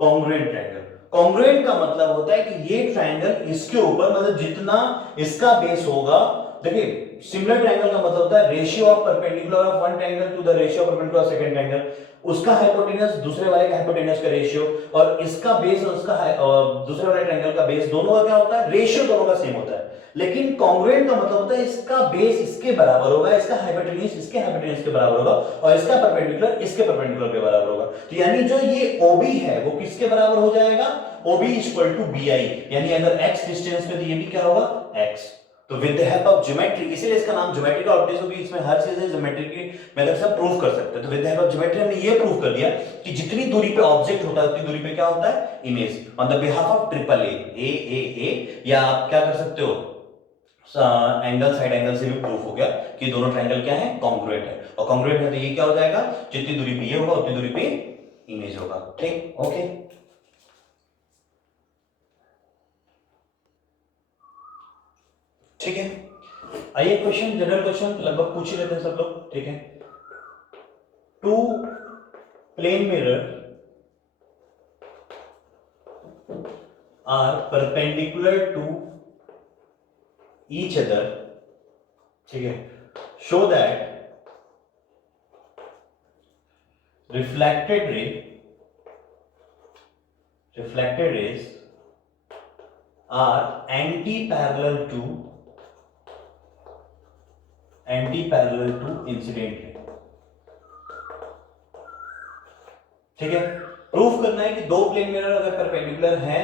कॉन्ग्रुएंट ट्रायंगल। कॉन्ग्रुएंट का मतलब होता है कि ये ट्रायंगल इसके ऊपर, मतलब जितना इसका बेस होगा, देखिए सिमिलर ट्रायंगल का मतलब होता है ratio of perpendicular of one triangle to the ratio of perpendicular second triangle, उसका हाइपोटेनस दूसरे वाले का हाइपोटेनस का रेशियो, और इसका बेस और उसका दूसरे वाले ट्रायंगल का बेस, दोनों का क्या होता है, रेशियो दोनों का सेम होता है। लेकिन कॉन्ग्रुएंट का मतलब होता है इसका बेस इसके बराबर होगा, इसका हाइपोटेनस इसके हाइपोटेनस के बराबर होगा, और इसका परपेंडिकुलर इसके परपेंडिकुलर के बराबर होगा। तो यानी जो ये OB है वो किसके बराबर हो जाएगा, OB इक्वल टू BI, यानी अगर x डिस्टेंस में तो ये भी क्या होगा x। तो with the help of geometry, इसीलिए इसका नाम ज्योमेट्रिकल ऑप्टिक्स, क्योंकि इसमें हर चीज है ज्योमेट्री की मेथड से प्रूफ कर सकते हैं। तो with the help of geometry हमने ये प्रूफ कर दिया कि जितनी दूरी पे ऑब्जेक्ट होता है उतनी दूरी पे क्या होता है image, on the behalf of triple A, या आप क्या कर सकते हो, एंगल साइड एंगल से भी प्रूफ हो गया कि दोनों ट्रायंगल क्या है, कॉन्ग्रुएंट है, और कॉन्ग्रुएंट है तो ये क्या हो जाएगा, जितनी दूरी पे ये होगा उतनी दूरी पे इमेज होगा, ठीक, ओके। ठीक है, आइए क्वेश्चन, जनरल क्वेश्चन लगभग पूछ ही लेते हैं सब लोग, ठीक है। Two plane mirror are perpendicular to each other, ठीक है, show that reflected rays are anti-parallel to incident ray, ठीक है। प्रूफ करना है कि दो प्लेन मिरर अगर परपेंडिकुलर हैं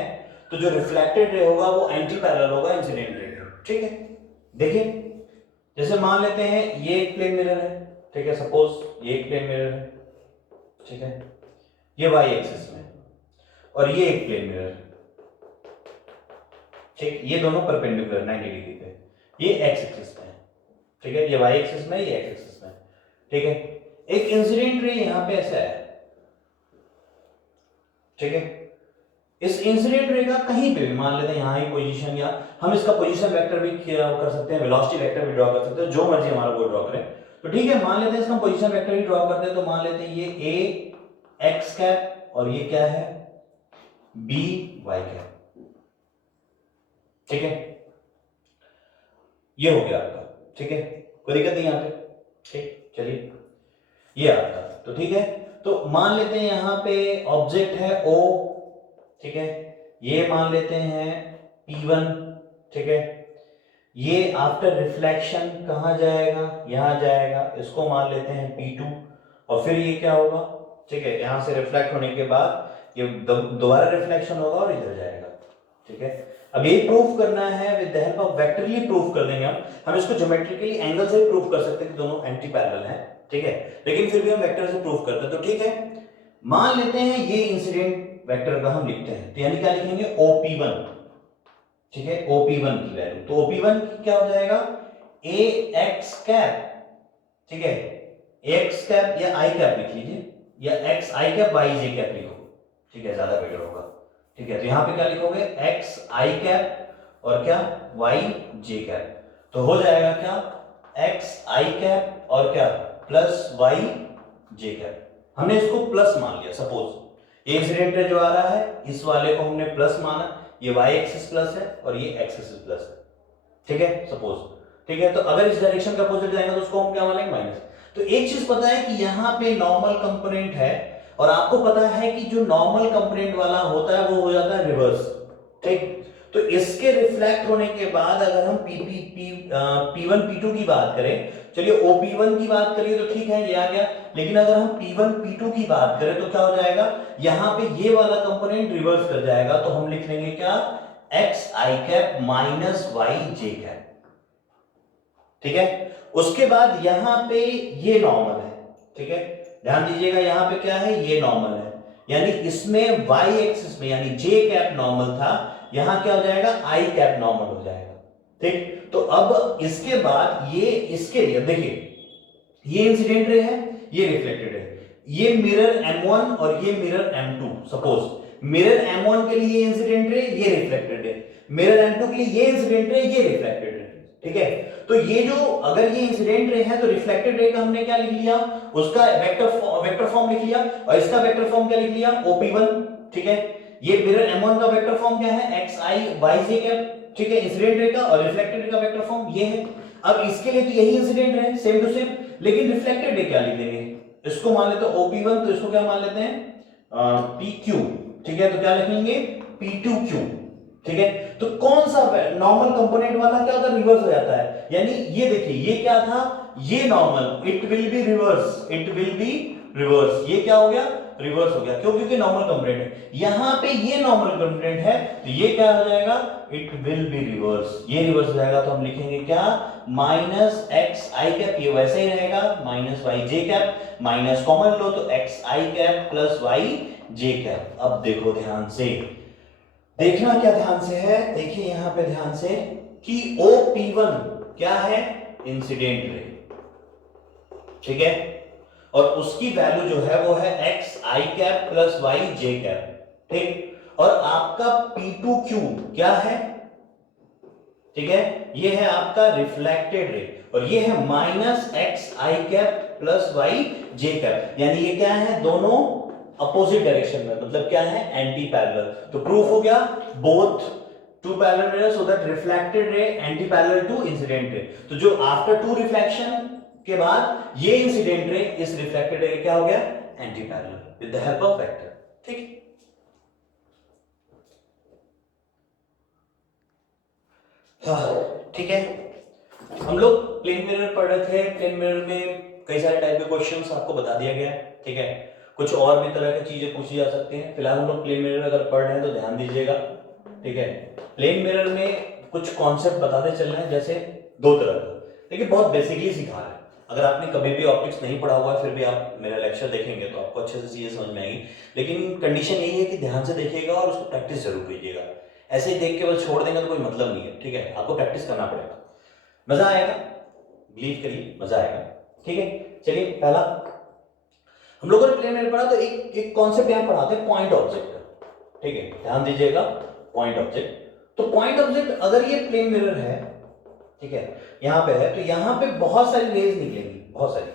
तो जो रिफ्लेक्टेड रे होगा वो एंटी पैरेलल होगा इंसिडेंट रे के, ठीक है। देखिए जैसे मान लेते हैं ये एक प्लेन मिरर है, ठीक है, सपोज ये एक प्लेन मिरर है, ठीक है, ये y एक्सिस में, और ये एक प्लेन मिरर है, ठीक, ये दोनों परपेंडिकुलर 90 डिग्री पे, ये x एक्सिस में है, ठीक है, ये y एक्सिस में, ये x एक्सिस में, ठीक है। एक इंसिडेंट रे यहां पे ऐसा है, ठीक है। इस इंसिडेंट रे का कहीं पे भी मान लेते हैं यहां ही पोजीशन, या हम इसका पोजीशन वेक्टर भी कर सकते हैं, वेलोसिटी वेक्टर भी ड्रॉ कर सकते हैं, जो मर्जी हमारा वो ड्रॉ करें, तो ठीक है। मान लेते हैं इसका पोजीशन वेक्टर भी ड्रॉ करते हैं, तो मान लेते हैं ये a x कैप और ये क्या है b y कैप, ठीक है, ये हो गया आपका, ठीक है, कोई दिक्कत नहीं यहां पे, ठीक, चलिए ये आपका, तो ठीक है। तो मान लेते हैं यहाँ पे ऑब्जेक्ट है O, ठीक है, ये मान लेते हैं P1, ठीक है, ये आफ्टर रिफ्लेक्शन कहाँ जाएगा, यहाँ जाएगा, इसको मान लेते हैं P2, और फिर ये क्या होगा, ठीक है, यहां से रिफ्लेक्ट होने के बाद ये दोबारा रिफ्लेक्शन होगा और इधर जाएगा, ठीक है। अब ये प्रूफ करना है with the help of vectorly proof कर देंगे हम इसको ज्योमेट्रिकली एंगल से प्रूफ कर सकते हैं कि दोनों एंटी पैरेलल हैं, ठीक है, लेकिन फिर भी हम वेक्टर से प्रूफ करते हैं, तो ठीक है, मान लेते हैं ये इंसिडेंट वेक्टर का हम लिखते हैं, तो यानी क्या लिखेंगे OP1, ठीक है, OP1 की वैल्यू, तो OP1 क्या हो जाएगा AX कैप, ठीक है, AX कैप या I कैप लिख लीजिए, या XI कैप YJ कैप लिखो, ठीक है, ज्यादा बेटर होगा, ठीक है, तो यहां पे क्या लिखोगे XI कैप और क्या YJ कैप, तो हो जाएगा क्या XI कैप और क्या प्लस YJ कैप, हमने इसको प्लस मान लिया, सपोज ये इंसिडेंट रे जो आ रहा है इस वाले को हमने प्लस माना, ये y एक्सिस प्लस है और ये x एक्सिस प्लस है, ठीक है, सपोज, ठीक है, तो अगर इस डायरेक्शन का अपोजिट जाएगा तो उसको हम क्या मानेंगे माइनस। तो एक चीज पता है कि यहाँ पे नॉर्मल कंपोनेंट है और आपको पता है कि जो नॉर्मल कंपोनेंट वाला होता है वो हो जाता है रिवर्स, ठीक, तो इसके रिफ्लेक्ट होने के बाद अगर हम P1 P2 की बात करें, चलिए OP1 की बात करिए तो ठीक है ये आ गया, लेकिन अगर हम P1 P2 की बात करें तो क्या हो जाएगा, यहां पे ये वाला कंपोनेंट रिवर्स कर जाएगा, तो हम लिख लेंगे क्या XI cap minus YJ cap, ठीक है, उसके बाद यहां पे ये नॉर्मल है, ठीक है, ध्यान दीजिएगा यहां पे क्या है ये नॉर्मल है, यानी इसमें y एक्सिस में यानी j कैप नॉर्मल था, यहां क्या हो जाएगा I कैप नॉर्मल हो जाएगा, ठीक, तो अब इसके बाद ये इसके लिए देखिए ये इंसिडेंट रे है, ये रिफ्लेक्टेड है, ये मिरर M1 और ये mirror M2, suppose mirror M1 के लिए ये इंसिडेंट रे, ये रिफ्लेक्टेड है, मिरर M2 के लिए ये इंसिडेंट रे, ये रिफ्लेक्टेड है, ठीक है, तो ये जो अगर ये इंसिडेंट रे है तो रिफ्लेक्टेड रे का हमने क्या लिख लिया, उसका वेक्टर फॉर्म लिख लिया, और इसका वेक्टर फॉर्म क्या लिख लिया OP1, ठीक है, ये मिरर M1 का वेक्टर फॉर्म क्या है XI YJ कैप, ठीक है, इंसिडेंट रे का और रिफ्लेक्टेड रे का वेक्टर फॉर्म ये है। अब इसके लिए तो यही incident ray same to same, लेकिन रिफ्लेक्टेड रे क्या लिख देंगे, इसको मान लेते हैं OP1, तो इसको क्या मान लेते हैं PQ, ठीक है, तो क्या लिखेंगे P2Q, ठीक है, तो कौन सा नॉर्मल कंपोनेंट वाला क्या होता है रिवर्स हो जाता है, यानी ये देखिए ये क्या था, ये normal it will be reverse, it will be reverse, ये क्या हो गया रिवर्स हो गया, क्यों, क्योंकि नॉर्मल कंपोनेंट है, यहां पे ये नॉर्मल कंपोनेंट है तो ये क्या हो जाएगा इट विल बी रिवर्स, ये रिवर्स हो जाएगा, तो हम लिखेंगे क्या माइनस XI कैप, ये वैसे ही रहेगा minus YJ cap, minus common लो तो XI cap plus YJ cap. अब देखो ध्यान से, देखना क्या ध्यान से है, देखिए यहां पे ध्यान से कि OP1 क्या है इंसिडेंट रे, ठीक है, और उसकी वैल्यू जो है वो है XI cap plus YJ cap, ठीक, और आपका P2Q क्या है, ठीक है, ये है आपका रिफ्लेक्टेड रे, और ये है minus XI cap plus YJ cap, यानी ये क्या है दोनों अपोजिट डायरेक्शन में, मतलब क्या है एंटी पैरेलल, तो प्रूफ हो गया both two parallel rays so that reflected ray anti parallel to incident ray, तो जो आफ्टर टू रिफ्लेक्शन के बाद ये इंसिडेंट रे इस रिफ्लेक्टेड रे क्या हो गया anti parallel with the help of vector, ठीक, ठीक है, हम लोग प्लेन मिरर पढ़ रहे थे, प्लेन मिरर में कई सारे टाइप के क्वेश्चंस आपको बता दिया गया है, ठीक है, कुछ और भी तरह की चीजें पूछी जा सकती हैं, फिलहाल हम लोग प्लेन मिरर अगर पढ़ रहे हैं तो ध्यान दीजिएगा, ठीक है, प्लेन मिरर में कुछ कॉन्सेप्ट बताते चल रहे हैं, जैसे दो तरह का, देखिए बहुत बेसिकली सिखा रहे हैं, अगर आपने कभी भी ऑप्टिक्स नहीं पढ़ा हुआ है फिर भी आप मेरा लेक्चर देखेंगे तो आपको अच्छे से चीजें समझ में आएगी, लेकिन कंडीशन यही है कि ध्यान से देखिएगा और उसको प्रैक्टिस जरूर कीजिएगा, ऐसे ही देख के बस छोड़ देंगे तो कोई मतलब नहीं है, ठीक है, आपको प्रैक्टिस करना पड़ेगा, मजा आएगा, बिलीव करिए मजा आएगा, ठीक है। चलिए पहला हम लोगों ने प्लेन मिरर पढ़ा, तो एक कॉन्सेप्ट यहां पढ़ाते हैं पॉइंट ऑब्जेक्ट, ठीक है, ध्यान दीजिएगा पॉइंट ऑब्जेक्ट, तो पॉइंट ऑब्जेक्ट अगर ये प्लेन मिरर है, ठीक है, यहां पे है, तो यहां पे बहुत सारी रेज निकलेंगी, बहुत सारी,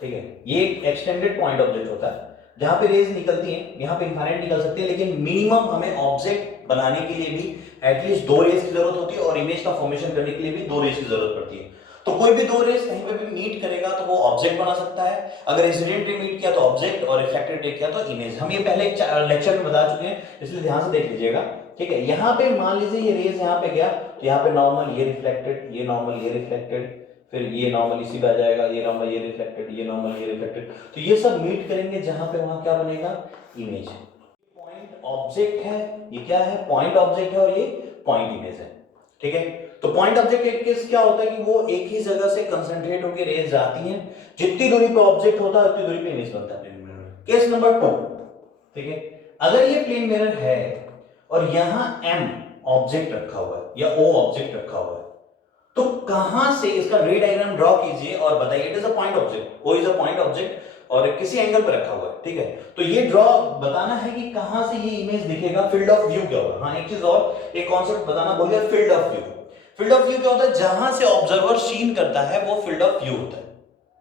ठीक है, ये एक एक्सटेंडेड पॉइंट ऑब्जेक्ट होता है जहां पे रेज निकलती हैं, यहां पे इनफाइनाइट निकल सकती है, लेकिन मिनिमम हमें ऑब्जेक्ट बनाने के लिए भी एटलीस्ट 2 रेज की जरूरत होती है और इमेज का फॉर्मेशन करने के लिए भी 2 रेज की जरूरत पड़ती है, तो कोई भी दो रेस कहीं पे भी मीट करेगा तो वो ऑब्जेक्ट बना सकता है, अगर इंसिडेंट रे मीट किया तो ऑब्जेक्ट, और रिफ्लेक्टेड रे किया तो इमेज। हम ये पहले लेक्चर में बता चुके हैं, इसलिए ध्यान से देख लीजिएगा। ठीक है, यहाँ पे मान लीजिए ये रेज यहाँ पे गया तो यहाँ पे नॉर्मल, ये रिफ्लेक्टेड, ये नॉर्मल, ये रिफ्लेक्टेड, फिर ये नॉर्मल इसी पे आ जाएगा, ये नॉर्मल, ये रिफ्लेक्टेड, ये नॉर्मल, ये रिफ्लेक्टेड, तो ये सब मीट करेंगे जहां पे वहां क्या बनेगा, इमेज। पॉइंट ऑब्जेक्ट है, ये क्या है, पॉइंट ऑब्जेक्ट है, और ये पॉइंट इमेज है। ठीक है, तो पॉइंट ऑब्जेक्ट एक केस क्या होता है कि वो एक ही जगह से कंसंट्रेट होकर रेज जाती हैं, जितनी दूरी पे ऑब्जेक्ट होता है उतनी दूरी पे इमेज बनता है। केस नंबर 2, ठीक है, अगर ये प्लेन मिरर है और यहां M ऑब्जेक्ट रखा हुआ है या O ऑब्जेक्ट रखा हुआ है, तो कहां से इसका रे डायग्राम ड्रॉ कीजिए और बताइए। It is a point object, O is a point object और किसी एंगल पर रखा हुआ है। ठीक है, तो ये ड्रॉ बताना है कि कहां से ये इमेज दिखेगा, फील्ड ऑफ व्यू क्या होगा। हाँ, एक चीज और, एक कॉन्सेप्ट बताना भूल गया, field of view. Field of view क्या होता है, जहां से ऑब्जर्वर सीन करता है वो फील्ड ऑफ व्यू होता है।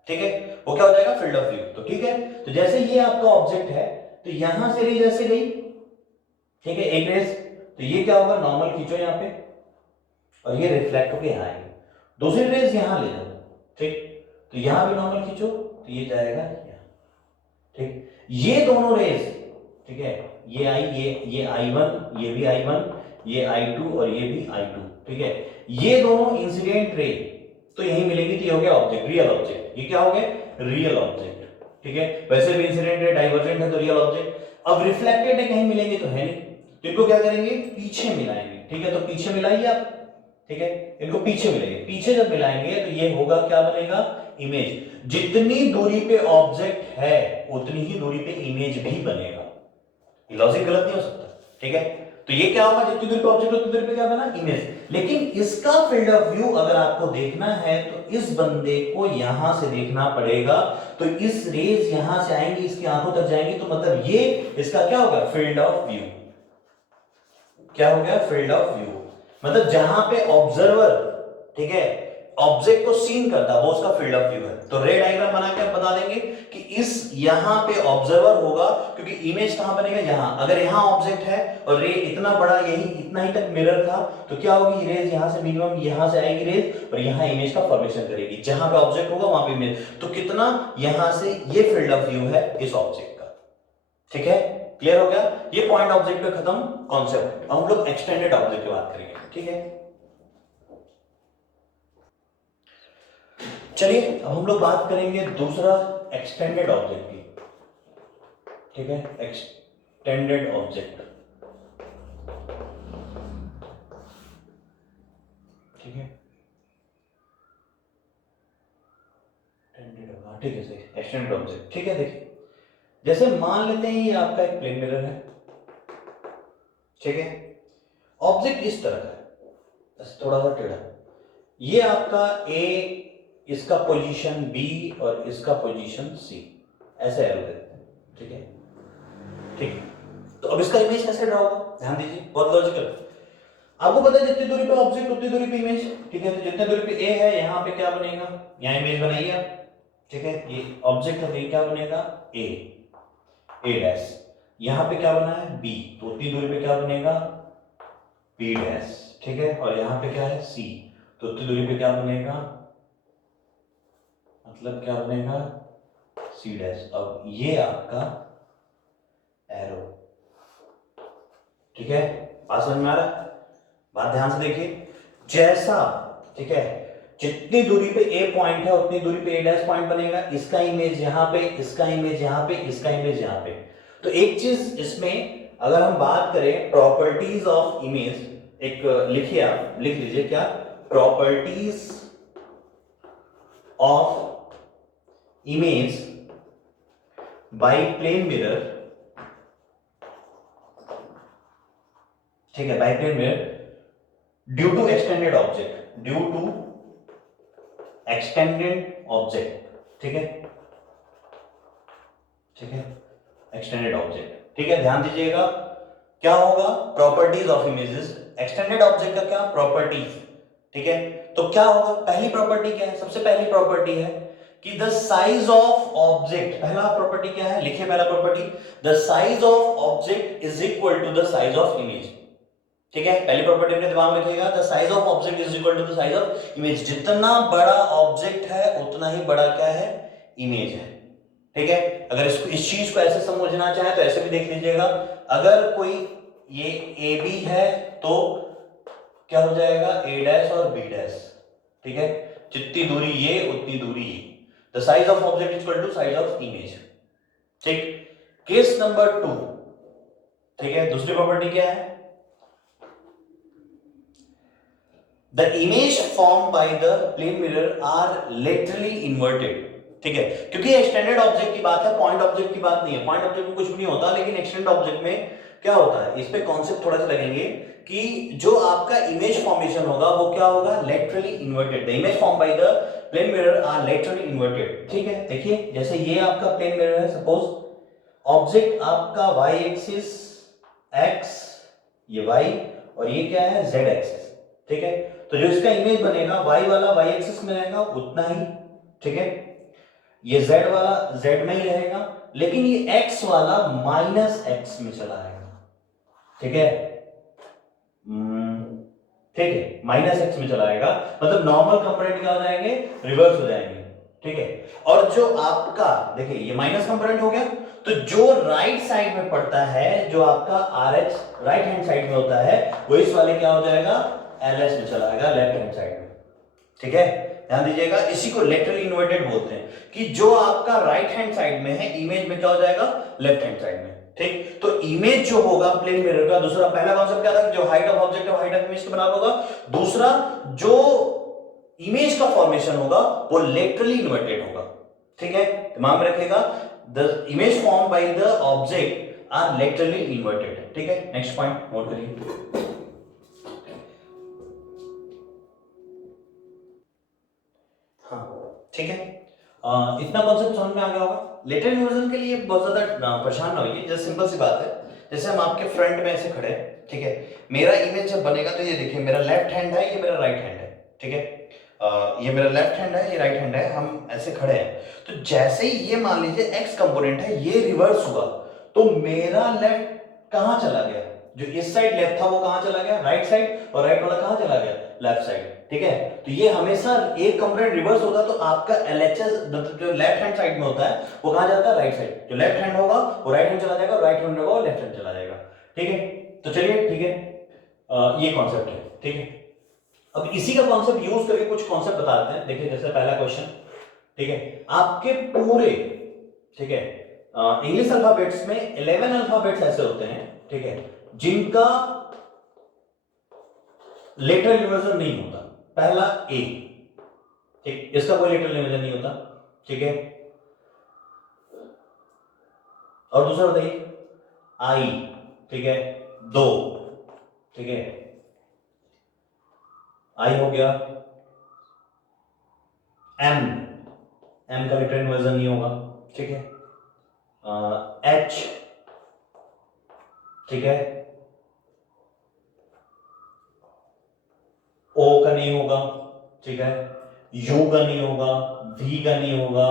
ठीक है, वो क्या हो जाएगा, फील्ड ऑफ व्यू। तो ठीक है, तो जैसे ये आपका ऑब्जेक्ट है तो यहां से रेज ऐसे गई, ठीक है, एक रेज, तो ये क्या होगा, नॉर्मल खींचो यहां पे और ये रिफ्लेक्ट होके यहां आएगी, दूसरी रेज यहां ले जाओ। ठीक, तो यहां भी नॉर्मल खींचो तो ये जाएगा यहां। ठीक, ये दोनों रेज, ठीक है, ये आई, ये I1, ये भी I1, ये I2 और ये भी I2। ठीक है, ये दोनों इंसिडेंट रे तो यही मिलेगी, तो ये हो गया ऑब्जेक्ट, रियल ऑब्जेक्ट। ये क्या हो गया, रियल ऑब्जेक्ट। ठीक है, वैसे भी इंसिडेंट रे डाइवर्जेंट है तो रियल ऑब्जेक्ट। अब रिफ्लेक्टेड है कहीं मिलेंगे तो है नहीं, तो इनको क्या करेंगे, पीछे मिलाएंगे। ठीक है, तो पीछे मिलाइए आप। ठीक है, इनको पीछे मिलाइए, पीछे जब मिलाएंगे तो ये होगा, क्या बनेगा, इमेज। जितनी दूरी पे ऑब्जेक्ट है उतनी ही दूरी पे इमेज भी बनेगा, लॉजिक गलत नहीं हो सकता। ठीक है, तो ये क्या होगा, जितनी दूरी पे ऑब्जेक्ट उतनी दूरी पे क्या बना, इमेज। लेकिन इसका फील्ड ऑफ व्यू अगर आपको देखना है तो इस बंदे को यहां से देखना पड़ेगा, तो इस रेज यहां से आएंगी, इसकी आंखों तक जाएंगी, तो मतलब ये इसका क्या होगा, फील्ड ऑफ व्यू। क्या हो गया, फील्ड ऑफ व्यू, मतलब जहां पे ऑब्जर्वर, ठीक है, ऑब्जेक्ट को सीन करता है वो उसका फील्ड ऑफ व्यू है। तो रे डायग्राम बना के आप बता देंगे कि इस यहां पे ऑब्जर्वर होगा, क्योंकि इमेज कहां बनेगा, यहां। अगर यहां ऑब्जेक्ट है और रे इतना बड़ा, यही इतना ही तक मिरर था, तो क्या होगी, रेज यहां से मिनिमम यहां से आएगी रेज और यहां इमेज का फॉर्मेशन करेगी। जहां पे ऑब्जेक्ट होगा वहां पे इमेज, तो कितना यहां से ये फील्ड ऑफ व्यू है इस ऑब्जेक्ट का। ठीक है, क्लियर हो गया, ये पॉइंट ऑब्जेक्ट पे खत्म कॉन्सेप्ट। हम लोग एक्सटेंडेड ऑब्जेक्ट की बात करेंगे। ठीक है, चलिए अब हम लोग बात करेंगे दूसरा एक्सटेंडेड ऑब्जेक्ट की। ठीक है, एक्सटेंडेड ऑब्जेक्ट। ठीक है, ठीक है, सही, एक्सटेंडेड ऑब्जेक्ट। ठीक है, देखिए जैसे मान लेते हैं ये आपका एक प्लेन मिरर है। ठीक है, ऑब्जेक्ट इस तरह का है, थोड़ा सा टेढ़ा, ये आपका ए, इसका पोजीशन बी और इसका पोजीशन सी, ऐसे एरो देते हैं। ठीक है, ठीक है, तो अब इसका इमेज कैसे ड्रा होगा, ध्यान दीजिए, बहुत लॉजिकल। आपको पता है जितनी दूरी पे ऑब्जेक्ट उतनी दूरी पे इमेज। ठीक है, तो जितनी दूरी पे ए है यहां पे क्या बनेगा, यहां इमेज बनाइए आप। ठीक है, ये ऑब्जेक्ट है, क्या बनेगा, ए, ए डैश। यहां पे क्या बना है, बी, तो उतनी दूरी पे क्या बनेगा, बी डैश। ठीक है, और यहां पे क्या है, सी, तो उतनी दूरी पे क्या बनेगा, मतलब क्या बनेगा, सी डैश। अब ये आपका एरो। ठीक है, बात समझ में आ रहा है, बात ध्यान से देखिए, जैसा, ठीक है, जितनी दूरी पे ए पॉइंट है उतनी दूरी पे ए डैश पॉइंट बनेगा। इसका इमेज यहां पे, इसका इमेज यहां पे, इसका इमेज यहां पे। तो एक चीज इसमें अगर हम बात करें प्रॉपर्टीज ऑफ इमेज, एक लिखिए आप, लिख लीजिए क्या, properties of image by plane mirror. ठीक है, by plane mirror due to extended object, due to extended object. ठीक है, ठीक है, एक्सटेंडेड ऑब्जेक्ट। ठीक है, ध्यान दीजिएगा, क्या होगा, properties of images, extended object का क्या, प्रॉपर्टीज। ठीक है, तो क्या होगा, पहली प्रॉपर्टी क्या है, सबसे पहली प्रॉपर्टी है कि द साइज ऑफ ऑब्जेक्ट, पहला प्रॉपर्टी क्या है, लिखिए पहला property, the size of object is equal to the size of image. ठीक है, पहली प्रॉपर्टी अपने दिमाग में रखिएगा, the size of object is equal to the size of image. जितना बड़ा ऑब्जेक्ट है उतना ही बड़ा क्या है, इमेज है। ठीक है, अगर इसको इस चीज को ऐसे समझना चाहे तो ऐसे भी देख लीजिएगा, अगर कोई ये ए बी है तो क्या हो जाएगा, ए डैश और बी डैश। ठीक है, जितनी दूरी ये उतनी दूरी ये, the size of object is equal to size of image. ठीक, केस नंबर 2। ठीक है, दूसरी प्रॉपर्टी क्या है, the image form by the plane mirror are laterally inverted. ठीक है, क्योंकि एक्सटेंडेड ऑब्जेक्ट की बात है, पॉइंट ऑब्जेक्ट की बात नहीं है। पॉइंट ऑब्जेक्ट में कुछ भी नहीं होता, लेकिन एक्सटेंडेड ऑब्जेक्ट में क्या होता है, इस पे कॉन्सेप्ट थोड़ा सा लगेंगे कि जो आपका इमेज फॉर्मेशन होगा वो क्या होगा, laterally inverted. The image form by the plane mirror are laterally inverted. ठीक है, देखिए जैसे ये आपका प्लेन मिरर है, सपोज ऑब्जेक्ट आपका वाई एक्सिस एक्स, ये वाई, और ये क्या है, जेड एक्सिस। ठीक है, तो जो इसका इमेज बनेगा वाई वाला वाई एक्सिस में रहेगा उतना ही। ठीक है, ये जेड वाला जेड में ही रहेगा, लेकिन ये एक्स वाला माइनस एक्स में चला आएगा। ठीक है, ठीक है, माइनस एक्स में चला आएगा, मतलब नॉर्मल कंपोनेंट क्या हो जाएंगे, रिवर्स हो जाएंगे। ठीक है, और जो आपका देखिए ये माइनस कंपोनेंट हो गया, तो जो राइट साइड में पड़ता है, जो आपका R H right hand side में होता है, वो इस वाले क्या हो जाएगा, एल एस में चला आएगा, लेफ्ट हैंड साइड में। ठीक है, ध्यान दीजिएगा, इसी को लेटरली इन्वर्टेड बोलते हैं, कि जो आपका राइट हैंड साइड में है, इमेज में क्या हो जाएगा, लेफ्ट हैंड साइड में। ठीक, तो इमेज जो होगा प्लेन मिरर का, दूसरा पहला कॉन्सेप्ट क्या था, जो हाइट ऑफ ऑब्जेक्ट है हाइट ऑफ इमेज के बराबर होगा। दूसरा, जो इमेज का फॉर्मेशन होगा वो लेटरली इन्वर्टेड होगा। ठीक है, दिमाग में रखिएगा, the image form by the object are laterally inverted. ठीक है, नेक्स्ट पॉइंट नोट करिए। हाँ, ठीक है, इतना कॉन्सेप्ट समझ में आ गया होगा। लेटर इन्वर्जन के लिए बहुत ज्यादा परेशान ना होइए, जैसे सिंपल सी बात है, जैसे हम आपके फ्रंट में ऐसे खड़े हैं। ठीक है, मेरा इमेज जब बनेगा तो ये देखिए, मेरा लेफ्ट हैंड है, ये मेरा राइट हैंड है। ठीक है, ये मेरा लेफ्ट हैंड है, ये राइट हैंड है, हम ऐसे खड़े हैं। तो जैसे ही ये मान लीजिए एक्स कंपोनेंट है, ये रिवर्स हुआ, तो मेरा लेफ्ट कहां चला गया, जो इस साइड लेफ्ट था वो कहां चला गया, राइट साइड, और राइट वाला कहां चला गया, लेफ्ट साइड। ठीक है, तो ये हमेशा एक कंपोनेंट रिवर्स होगा तो आपका एलएचएस जो लेफ्ट हैंड साइड में होता है वो कहां जाता है, राइट साइड। जो लेफ्ट हैंड होगा वो राइट हैंड चला जाएगा, राइट हैंड होगा वो लेफ्ट हैंड चला जाएगा। ठीक है, तो चलिए, ठीक है, ये कॉन्सेप्ट है। ठीक है, अब इसी का कॉन्सेप्ट यूज करके कुछ कॉन्सेप्ट बताते हैं। देखिए जैसे पहला क्वेश्चन, ठीक है, आपके पूरे, ठीक है, इंग्लिश अल्फाबेट्स में 11 अल्फाबेट्स ऐसे होते हैं, ठीक है, जिनका लेटर इन्वर्जन नहीं होता। पहला ए, ठीक, इसका कोई लेटर इन्वर्जन नहीं होता। ठीक है, और दूसरा बताइए आई, ठीक है, दो, ठीक है, आई हो गया। एम, एम का लेटर इन्वर्जन नहीं होगा। ठीक है, एच, ठीक है, ओ का नहीं होगा। ठीक है, यू का नहीं होगा, वी का नहीं होगा,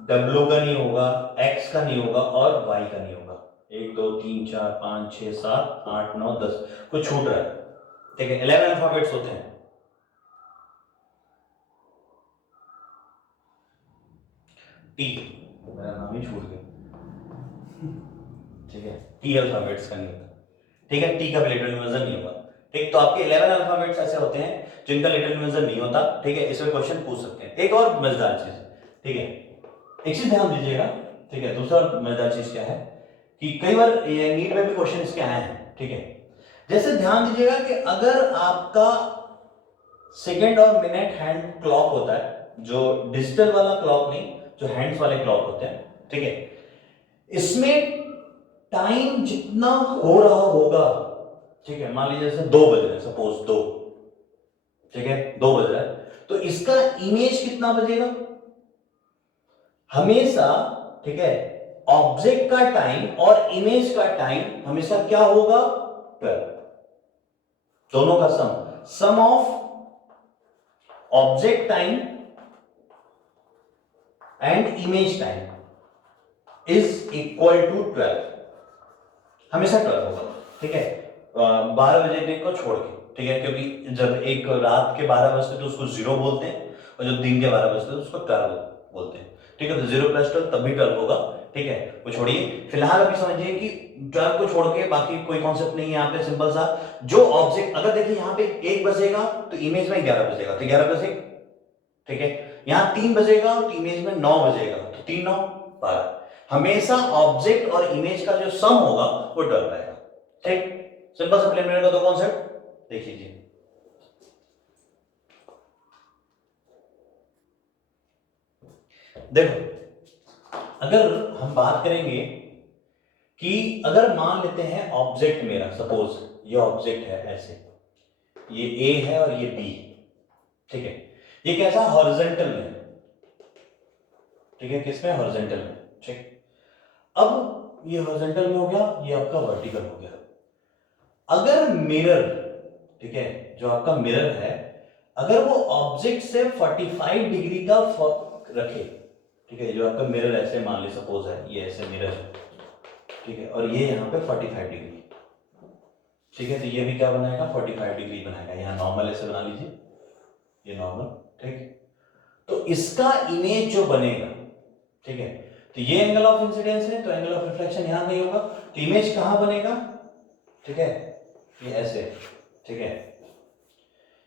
डब्ल्यू का नहीं होगा, एक्स का नहीं होगा, और वाई का नहीं होगा। 1 2 3 4 5 6 7 8 9 10, कुछ छूट रहा है। ठीक है, 11 अल्फाबेट्स होते हैं। टी, मेरा नाम ही छूट गया। ठीक है, टी अल्फाबेट्स का नहीं होता। ठीक है, टी का भी लेटर इन्वर्जन नहीं होगा। ठीक, तो आपके 11 अल्फाबेट्स ऐसे होते हैं जिनका लेटर इन्वर्जन नहीं होता। ठीक है, इसमें क्वेश्चन पूछ सकते हैं। एक और मजेदार चीज, ठीक है, एक चीज ध्यान दीजिएगा। ठीक है, दूसरा मजेदार चीज क्या है कि कई बार ये नीट में भी क्वेश्चन इसके आए हैं। ठीक है, जैसे ध्यान दीजिएगा कि अगर आपका सेकेंड और मिनट हैंड क्लॉक होता है, जो डिजिटल वाला क्लॉक नहीं, जो हैंड्स वाले क्लॉक होते हैं, ठीक है, इसमें टाइम जितना हो रहा होगा, ठीक है, मान लीजिए जैसे 2 बज रहे हैं, सपोज 2, ठीक है, 2 बज रहा है, तो इसका इमेज कितना बजेगा हमेशा। ठीक है, ऑब्जेक्ट का टाइम और इमेज का टाइम हमेशा क्या होगा, 12। दोनों का sum of object time and image time is equal to 12, हमेशा 12 होगा। ठीक है, 12 बजे को छोड़ के, ठीक है, क्योंकि जब एक रात के 12 बजते तो उसको 0 बोलते हैं और जब दिन के 12 बजते तो उसको 12 बोलते हैं, ठीक है। तो 0 + 12 तब भी 12 होगा, ठीक है, वो छोड़िए। फिलहाल अभी समझिए कि 12 को छोड़ के बाकी कोई कॉन्सेप्ट नहीं है यहाँ पे, सिंपल सा जो ऑब्जेक्ट, अगर देखिए यहाँ पे 1 बजेगा तो इमेज में 11 बजेगा, तो 11 बजे, ठीक है। यहाँ 3 बजेगा तो इमेज में 9 बजेगा, तो 3 9 12। हमेशा ऑब्जेक्ट और इमेज का जो सम होगा वो 12 रहेगा, ठीक। सिंपल सा प्लेन मिरर का दो कॉन्सेप्ट देख लीजिए। देखो, अगर हम बात करेंगे कि अगर मान लेते हैं ऑब्जेक्ट मेरा, सपोज ये ऑब्जेक्ट है ऐसे, ये ए है और ये बी, ठीक है, ये कैसा हॉरिजॉन्टल में, ठीक है, किसमें, हॉरिजॉन्टल में, ठीक। अब ये हॉरिजॉन्टल में हो गया, ये आपका वर्टिकल हो गया। अगर मिरर, ठीक है, जो आपका मिरर है, अगर वो ऑब्जेक्ट से 45 डिग्री का रखे, ठीक है, जो आपका मिरर ऐसे मान ली सपोज है, ये ऐसे मिरर है, ठीक है, और ये यहाँ पे 45 डिग्री, ठीक है, तो ये भी क्या बनाएगा, 45 डिग्री बनाएगा। यहाँ नॉर्मल ऐसे बना लीजिए, ये नॉर्मल, ठीक है। तो इसका इमेज जो बनेगा, ठीक है, तो ये एंगल ऑफ इंसिडेंस है, तो एंगल ऑफ रिफ्लेक्शन यहां नहीं होगा, तो इमेज कहां बनेगा, ठीक है, ये ऐसे, ठीक है,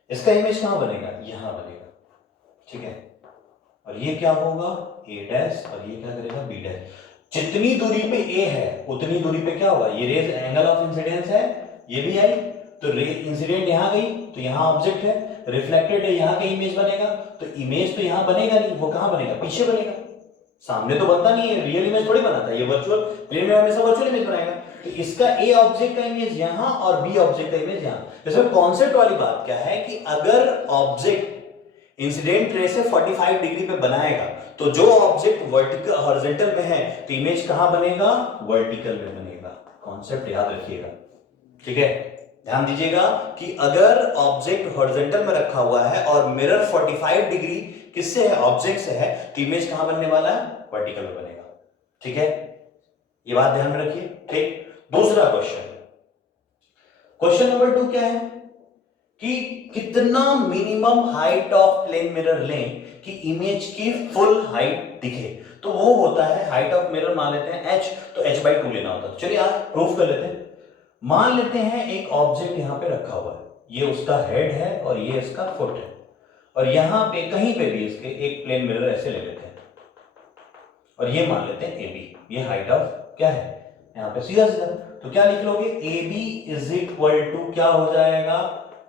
इसका इमेज कहां बनेगा, यहां बनेगा, ठीक है। और ये क्या होगा, ए डैश, और ये क्या करेगा, बी डैश। जितनी दूरी पे ए है उतनी दूरी पे क्या होगा, ये रेज एंगल ऑफ इंसिडेंस है, ये भी आई, तो रे इंसिडेंट यहां गई तो यहां ऑब्जेक्ट है, रिफ्लेक्टेड है, यहां का इमेज बनेगा, तो इमेज तो यहां बनेगा नहीं, वो कहां बनेगा, पीछे बनेगा, सामने तो बनता नहीं है, रियल इमेज थोड़ी बनाता है, ये वर्चुअल प्लेन में हमेशा वर्चुअल इमेज बनाएगा। तो इसका ए ऑब्जेक्ट का इमेज यहां और बी ऑब्जेक्ट का इमेज यहां। इसमें कॉन्सेप्ट वाली बात क्या है कि अगर ऑब्जेक्ट इंसिडेंट रे से 45 डिग्री पे बनाएगा, तो जो ऑब्जेक्ट वर्टिकल हॉरिजॉन्टल में है तो इमेज कहां बनेगा, वर्टिकल में बनेगा। कॉन्सेप्ट याद रखिएगा, ठीक है, ध्यान दीजिएगा कि अगर ऑब्जेक्ट हॉरिजॉन्टल में रखा हुआ है और मिरर 45 डिग्री किससे है, ऑब्जेक्ट से है, तो इमेज कहां बनने वाला है, वर्टिकल में बनेगा, ठीक है, ये बात ध्यान में रखिए, ठीक। दूसरा क्वेश्चन, क्वेश्चन नंबर 2 क्या है कि कितना minimum height of plane mirror लें कि इमेज की फुल हाइट दिखे। तो वो होता है हाइट ऑफ मिरर मान लेते हैं h, तो h/2 लेना होता है। चलिए आज प्रूफ कर लेते हैं। मान लेते हैं एक ऑब्जेक्ट यहां पे रखा हुआ है, ये उसका हेड है और ये इसका फुट है, और यहां पे कहीं पे भी इसके एक प्लेन मिरर ऐसे ले लेते हैं और ये मान लेते हैं AB, ये हाइट ऑफ क्या है यहां पे, सीधा सीधा तो क्या लिख लोगे, AB = क्या हो जाएगा,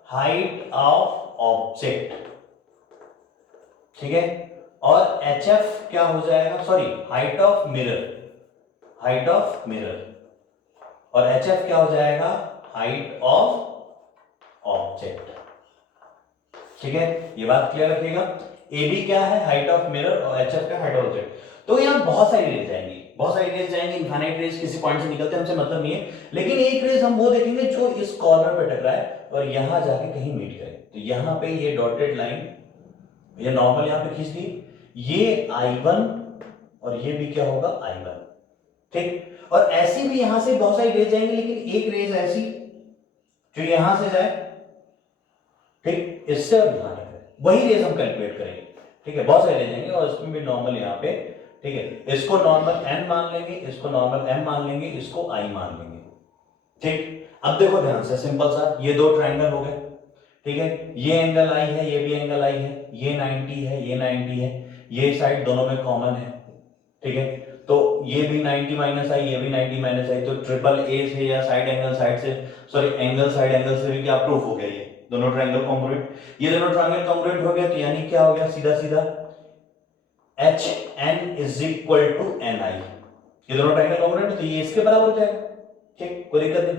हाइट ऑफ ऑब्जेक्ट, ठीक है, और HF क्या हो जाएगा, sorry height of mirror, height of mirror, और HF क्या हो जाएगा, हाइट ऑफ ऑब्जेक्ट, ठीक है, ये बात क्लियर रखिएगा। AB क्या है, हाइट ऑफ मिरर, और HF क्या, हाइट ऑफ ऑब्जेक्ट। तो यहां बहुत सारी रेंज जाएंगी, बहुत सारी रेंज जाएंगी, इनफाइनाइट रेंज किसी पॉइंट से निकलते हैं, हमसे मतलब नहीं है, लेकिन एक रेंज हम वो देखेंगे जो इस कॉर्नर पे टकराए और यहां जाके कहीं मीट करे। तो यहां पे ये डॉटेड लाइन, ये नॉर्मल यहां पे खींच दी, ये I1 और ये भी क्या होगा, I1, ठीक। और ऐसी भी यहां से बहुत सारी रेंज जाएंगी, लेकिन एक रेंज ऐसी जो यहां से जाए, ठीक, इससे और यहां तक, वही रेंज हम कैलकुलेट करेंगे, ठीक है, बहुत सारे रेंज जाएंगे और इसमें भी नॉर्मल यहां पे, ठीक है, इसको नॉर्मल n मान लेंगे, इसको नॉर्मल m मान लेंगे, इसको I मान लेंगे, ठीक। अब देखो ध्यान से, सिंपल सा, ये दो ट्रायंगल हो गए, ठीक है, ये एंगल I है, ये भी एंगल I है, ये 90 है, ये 90 है, ये साइड दोनों में कॉमन है, ठीक है, तो ये भी 90 - I, ये भी 90 - I, तो ट्रिपल A से या साइड एंगल साइड से, सॉरी एंगल साइड एंगल से भी क्या प्रूफ हो गया, ये दोनों ट्रायंगल कॉन्ग्रुएंट, ये दोनों ट्रायंगल कॉन्ग्रुएंट हो गया, तो यानी क्या हो गया, सीधा सीधा HN = NI, ये दोनों ट्रायंगल कॉन्ग्रुएंट, तो ये इसके बराबर हो जाएगा, ठीक, कोई दिक्कत नहीं।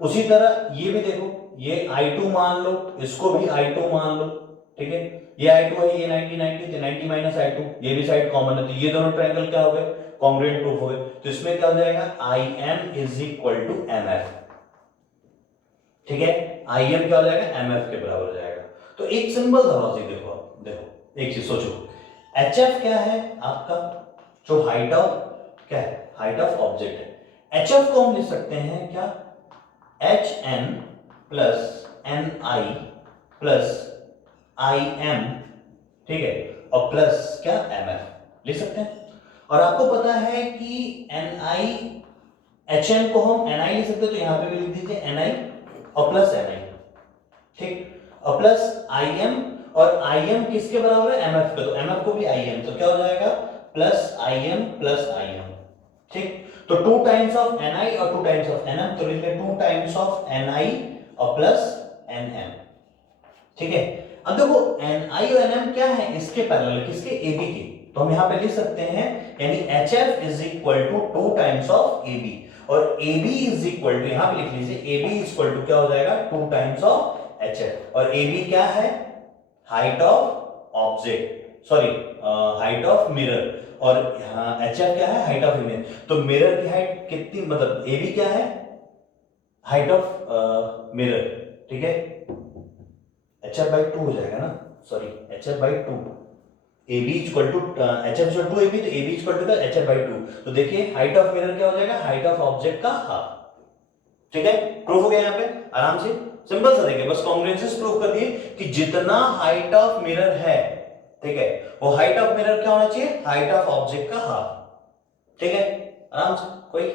उसी तरह ये भी देखो, ये I2 मान लो, इसको भी I2 मान लो, ठीक है, ये I2 है, ये 90 90, तो 90 - I2, ये भी साइड कॉमन है, तो ये दोनों ट्रायंगल क्या हो गए, कॉन्ग्रुएंट प्रूफ हो गए। तो इसमें क्या हो जाएगा, IM = MF, ठीक है, IM क्या हो जाएगा, MF के बराबर हो जाएगा। तो एक सिंपल सा लॉजिक देखो, आप देखो एक चीज सोचो, HF क्या है आपका, जो हाइट ऑफ क्या है, हाइट ऑफ ऑब्जेक्ट है, HF को हम लिख सकते हैं क्या, H N plus N I plus I M, ठीक है, और प्लस क्या एम एफ लिख सकते हैं। और आपको पता है कि एन आई एच एन को हम एन आई लिख सकते हैं, तो यहां पे भी लिख दीजिए एन आई और प्लस एन आई, ठीक, और प्लस आई एम, और आई एम किसके बराबर है, एम एफ का, तो एम एफ को भी आई एम, तो क्या हो जाएगा plus I M plus I M, ठीक। तो 2 टाइम्स ऑफ एन आई और 2 टाइम्स ऑफ एन एम, तो लिख ले 2 टाइम्स ऑफ एन आई और प्लस एन एम, ठीक है। अब देखो एन आई और एन एम क्या है, इसके पैरेलल, किसके, ए बी के, तो हम यहां पे लिख सकते हैं यानी H F is equal to 2 times of A B, और A B is equal to, यहां पे लिख लीजिए A B is equal to क्या हो जाएगा 2 टाइम्स ऑफ एच एफ, और ए बी क्या है, height of object, sorry height of mirror, और एच एफ क्या है, हाइट ऑफ इमेज, तो मिरर की हाइट कितनी, मतलब ए बी क्या है, हाइट ऑफ मिरर, ठीक है, एच एफ बाई 2 हो जाएगा ना, sorry H F by 2, A B equal to H F 2 A B, तो A B equal to H F by 2, तो देखिए हाइट ऑफ मिरर क्या हो जाएगा, हाइट ऑफ ऑब्जेक्ट का हाफ, ठीक है, प्रूफ हो गया यहाँ पे आराम से, सिंपल सा देखिए, बस कॉन्ग्रुएंसेस प्रूफ कर दिए कि जितना हाइट ऑफ मिरर है, ठीक है, वो हाइट ऑफ मिरर क्या होना चाहिए, हाइट ऑफ ऑब्जेक्ट का हाफ, ठीक है, आराम से, कोई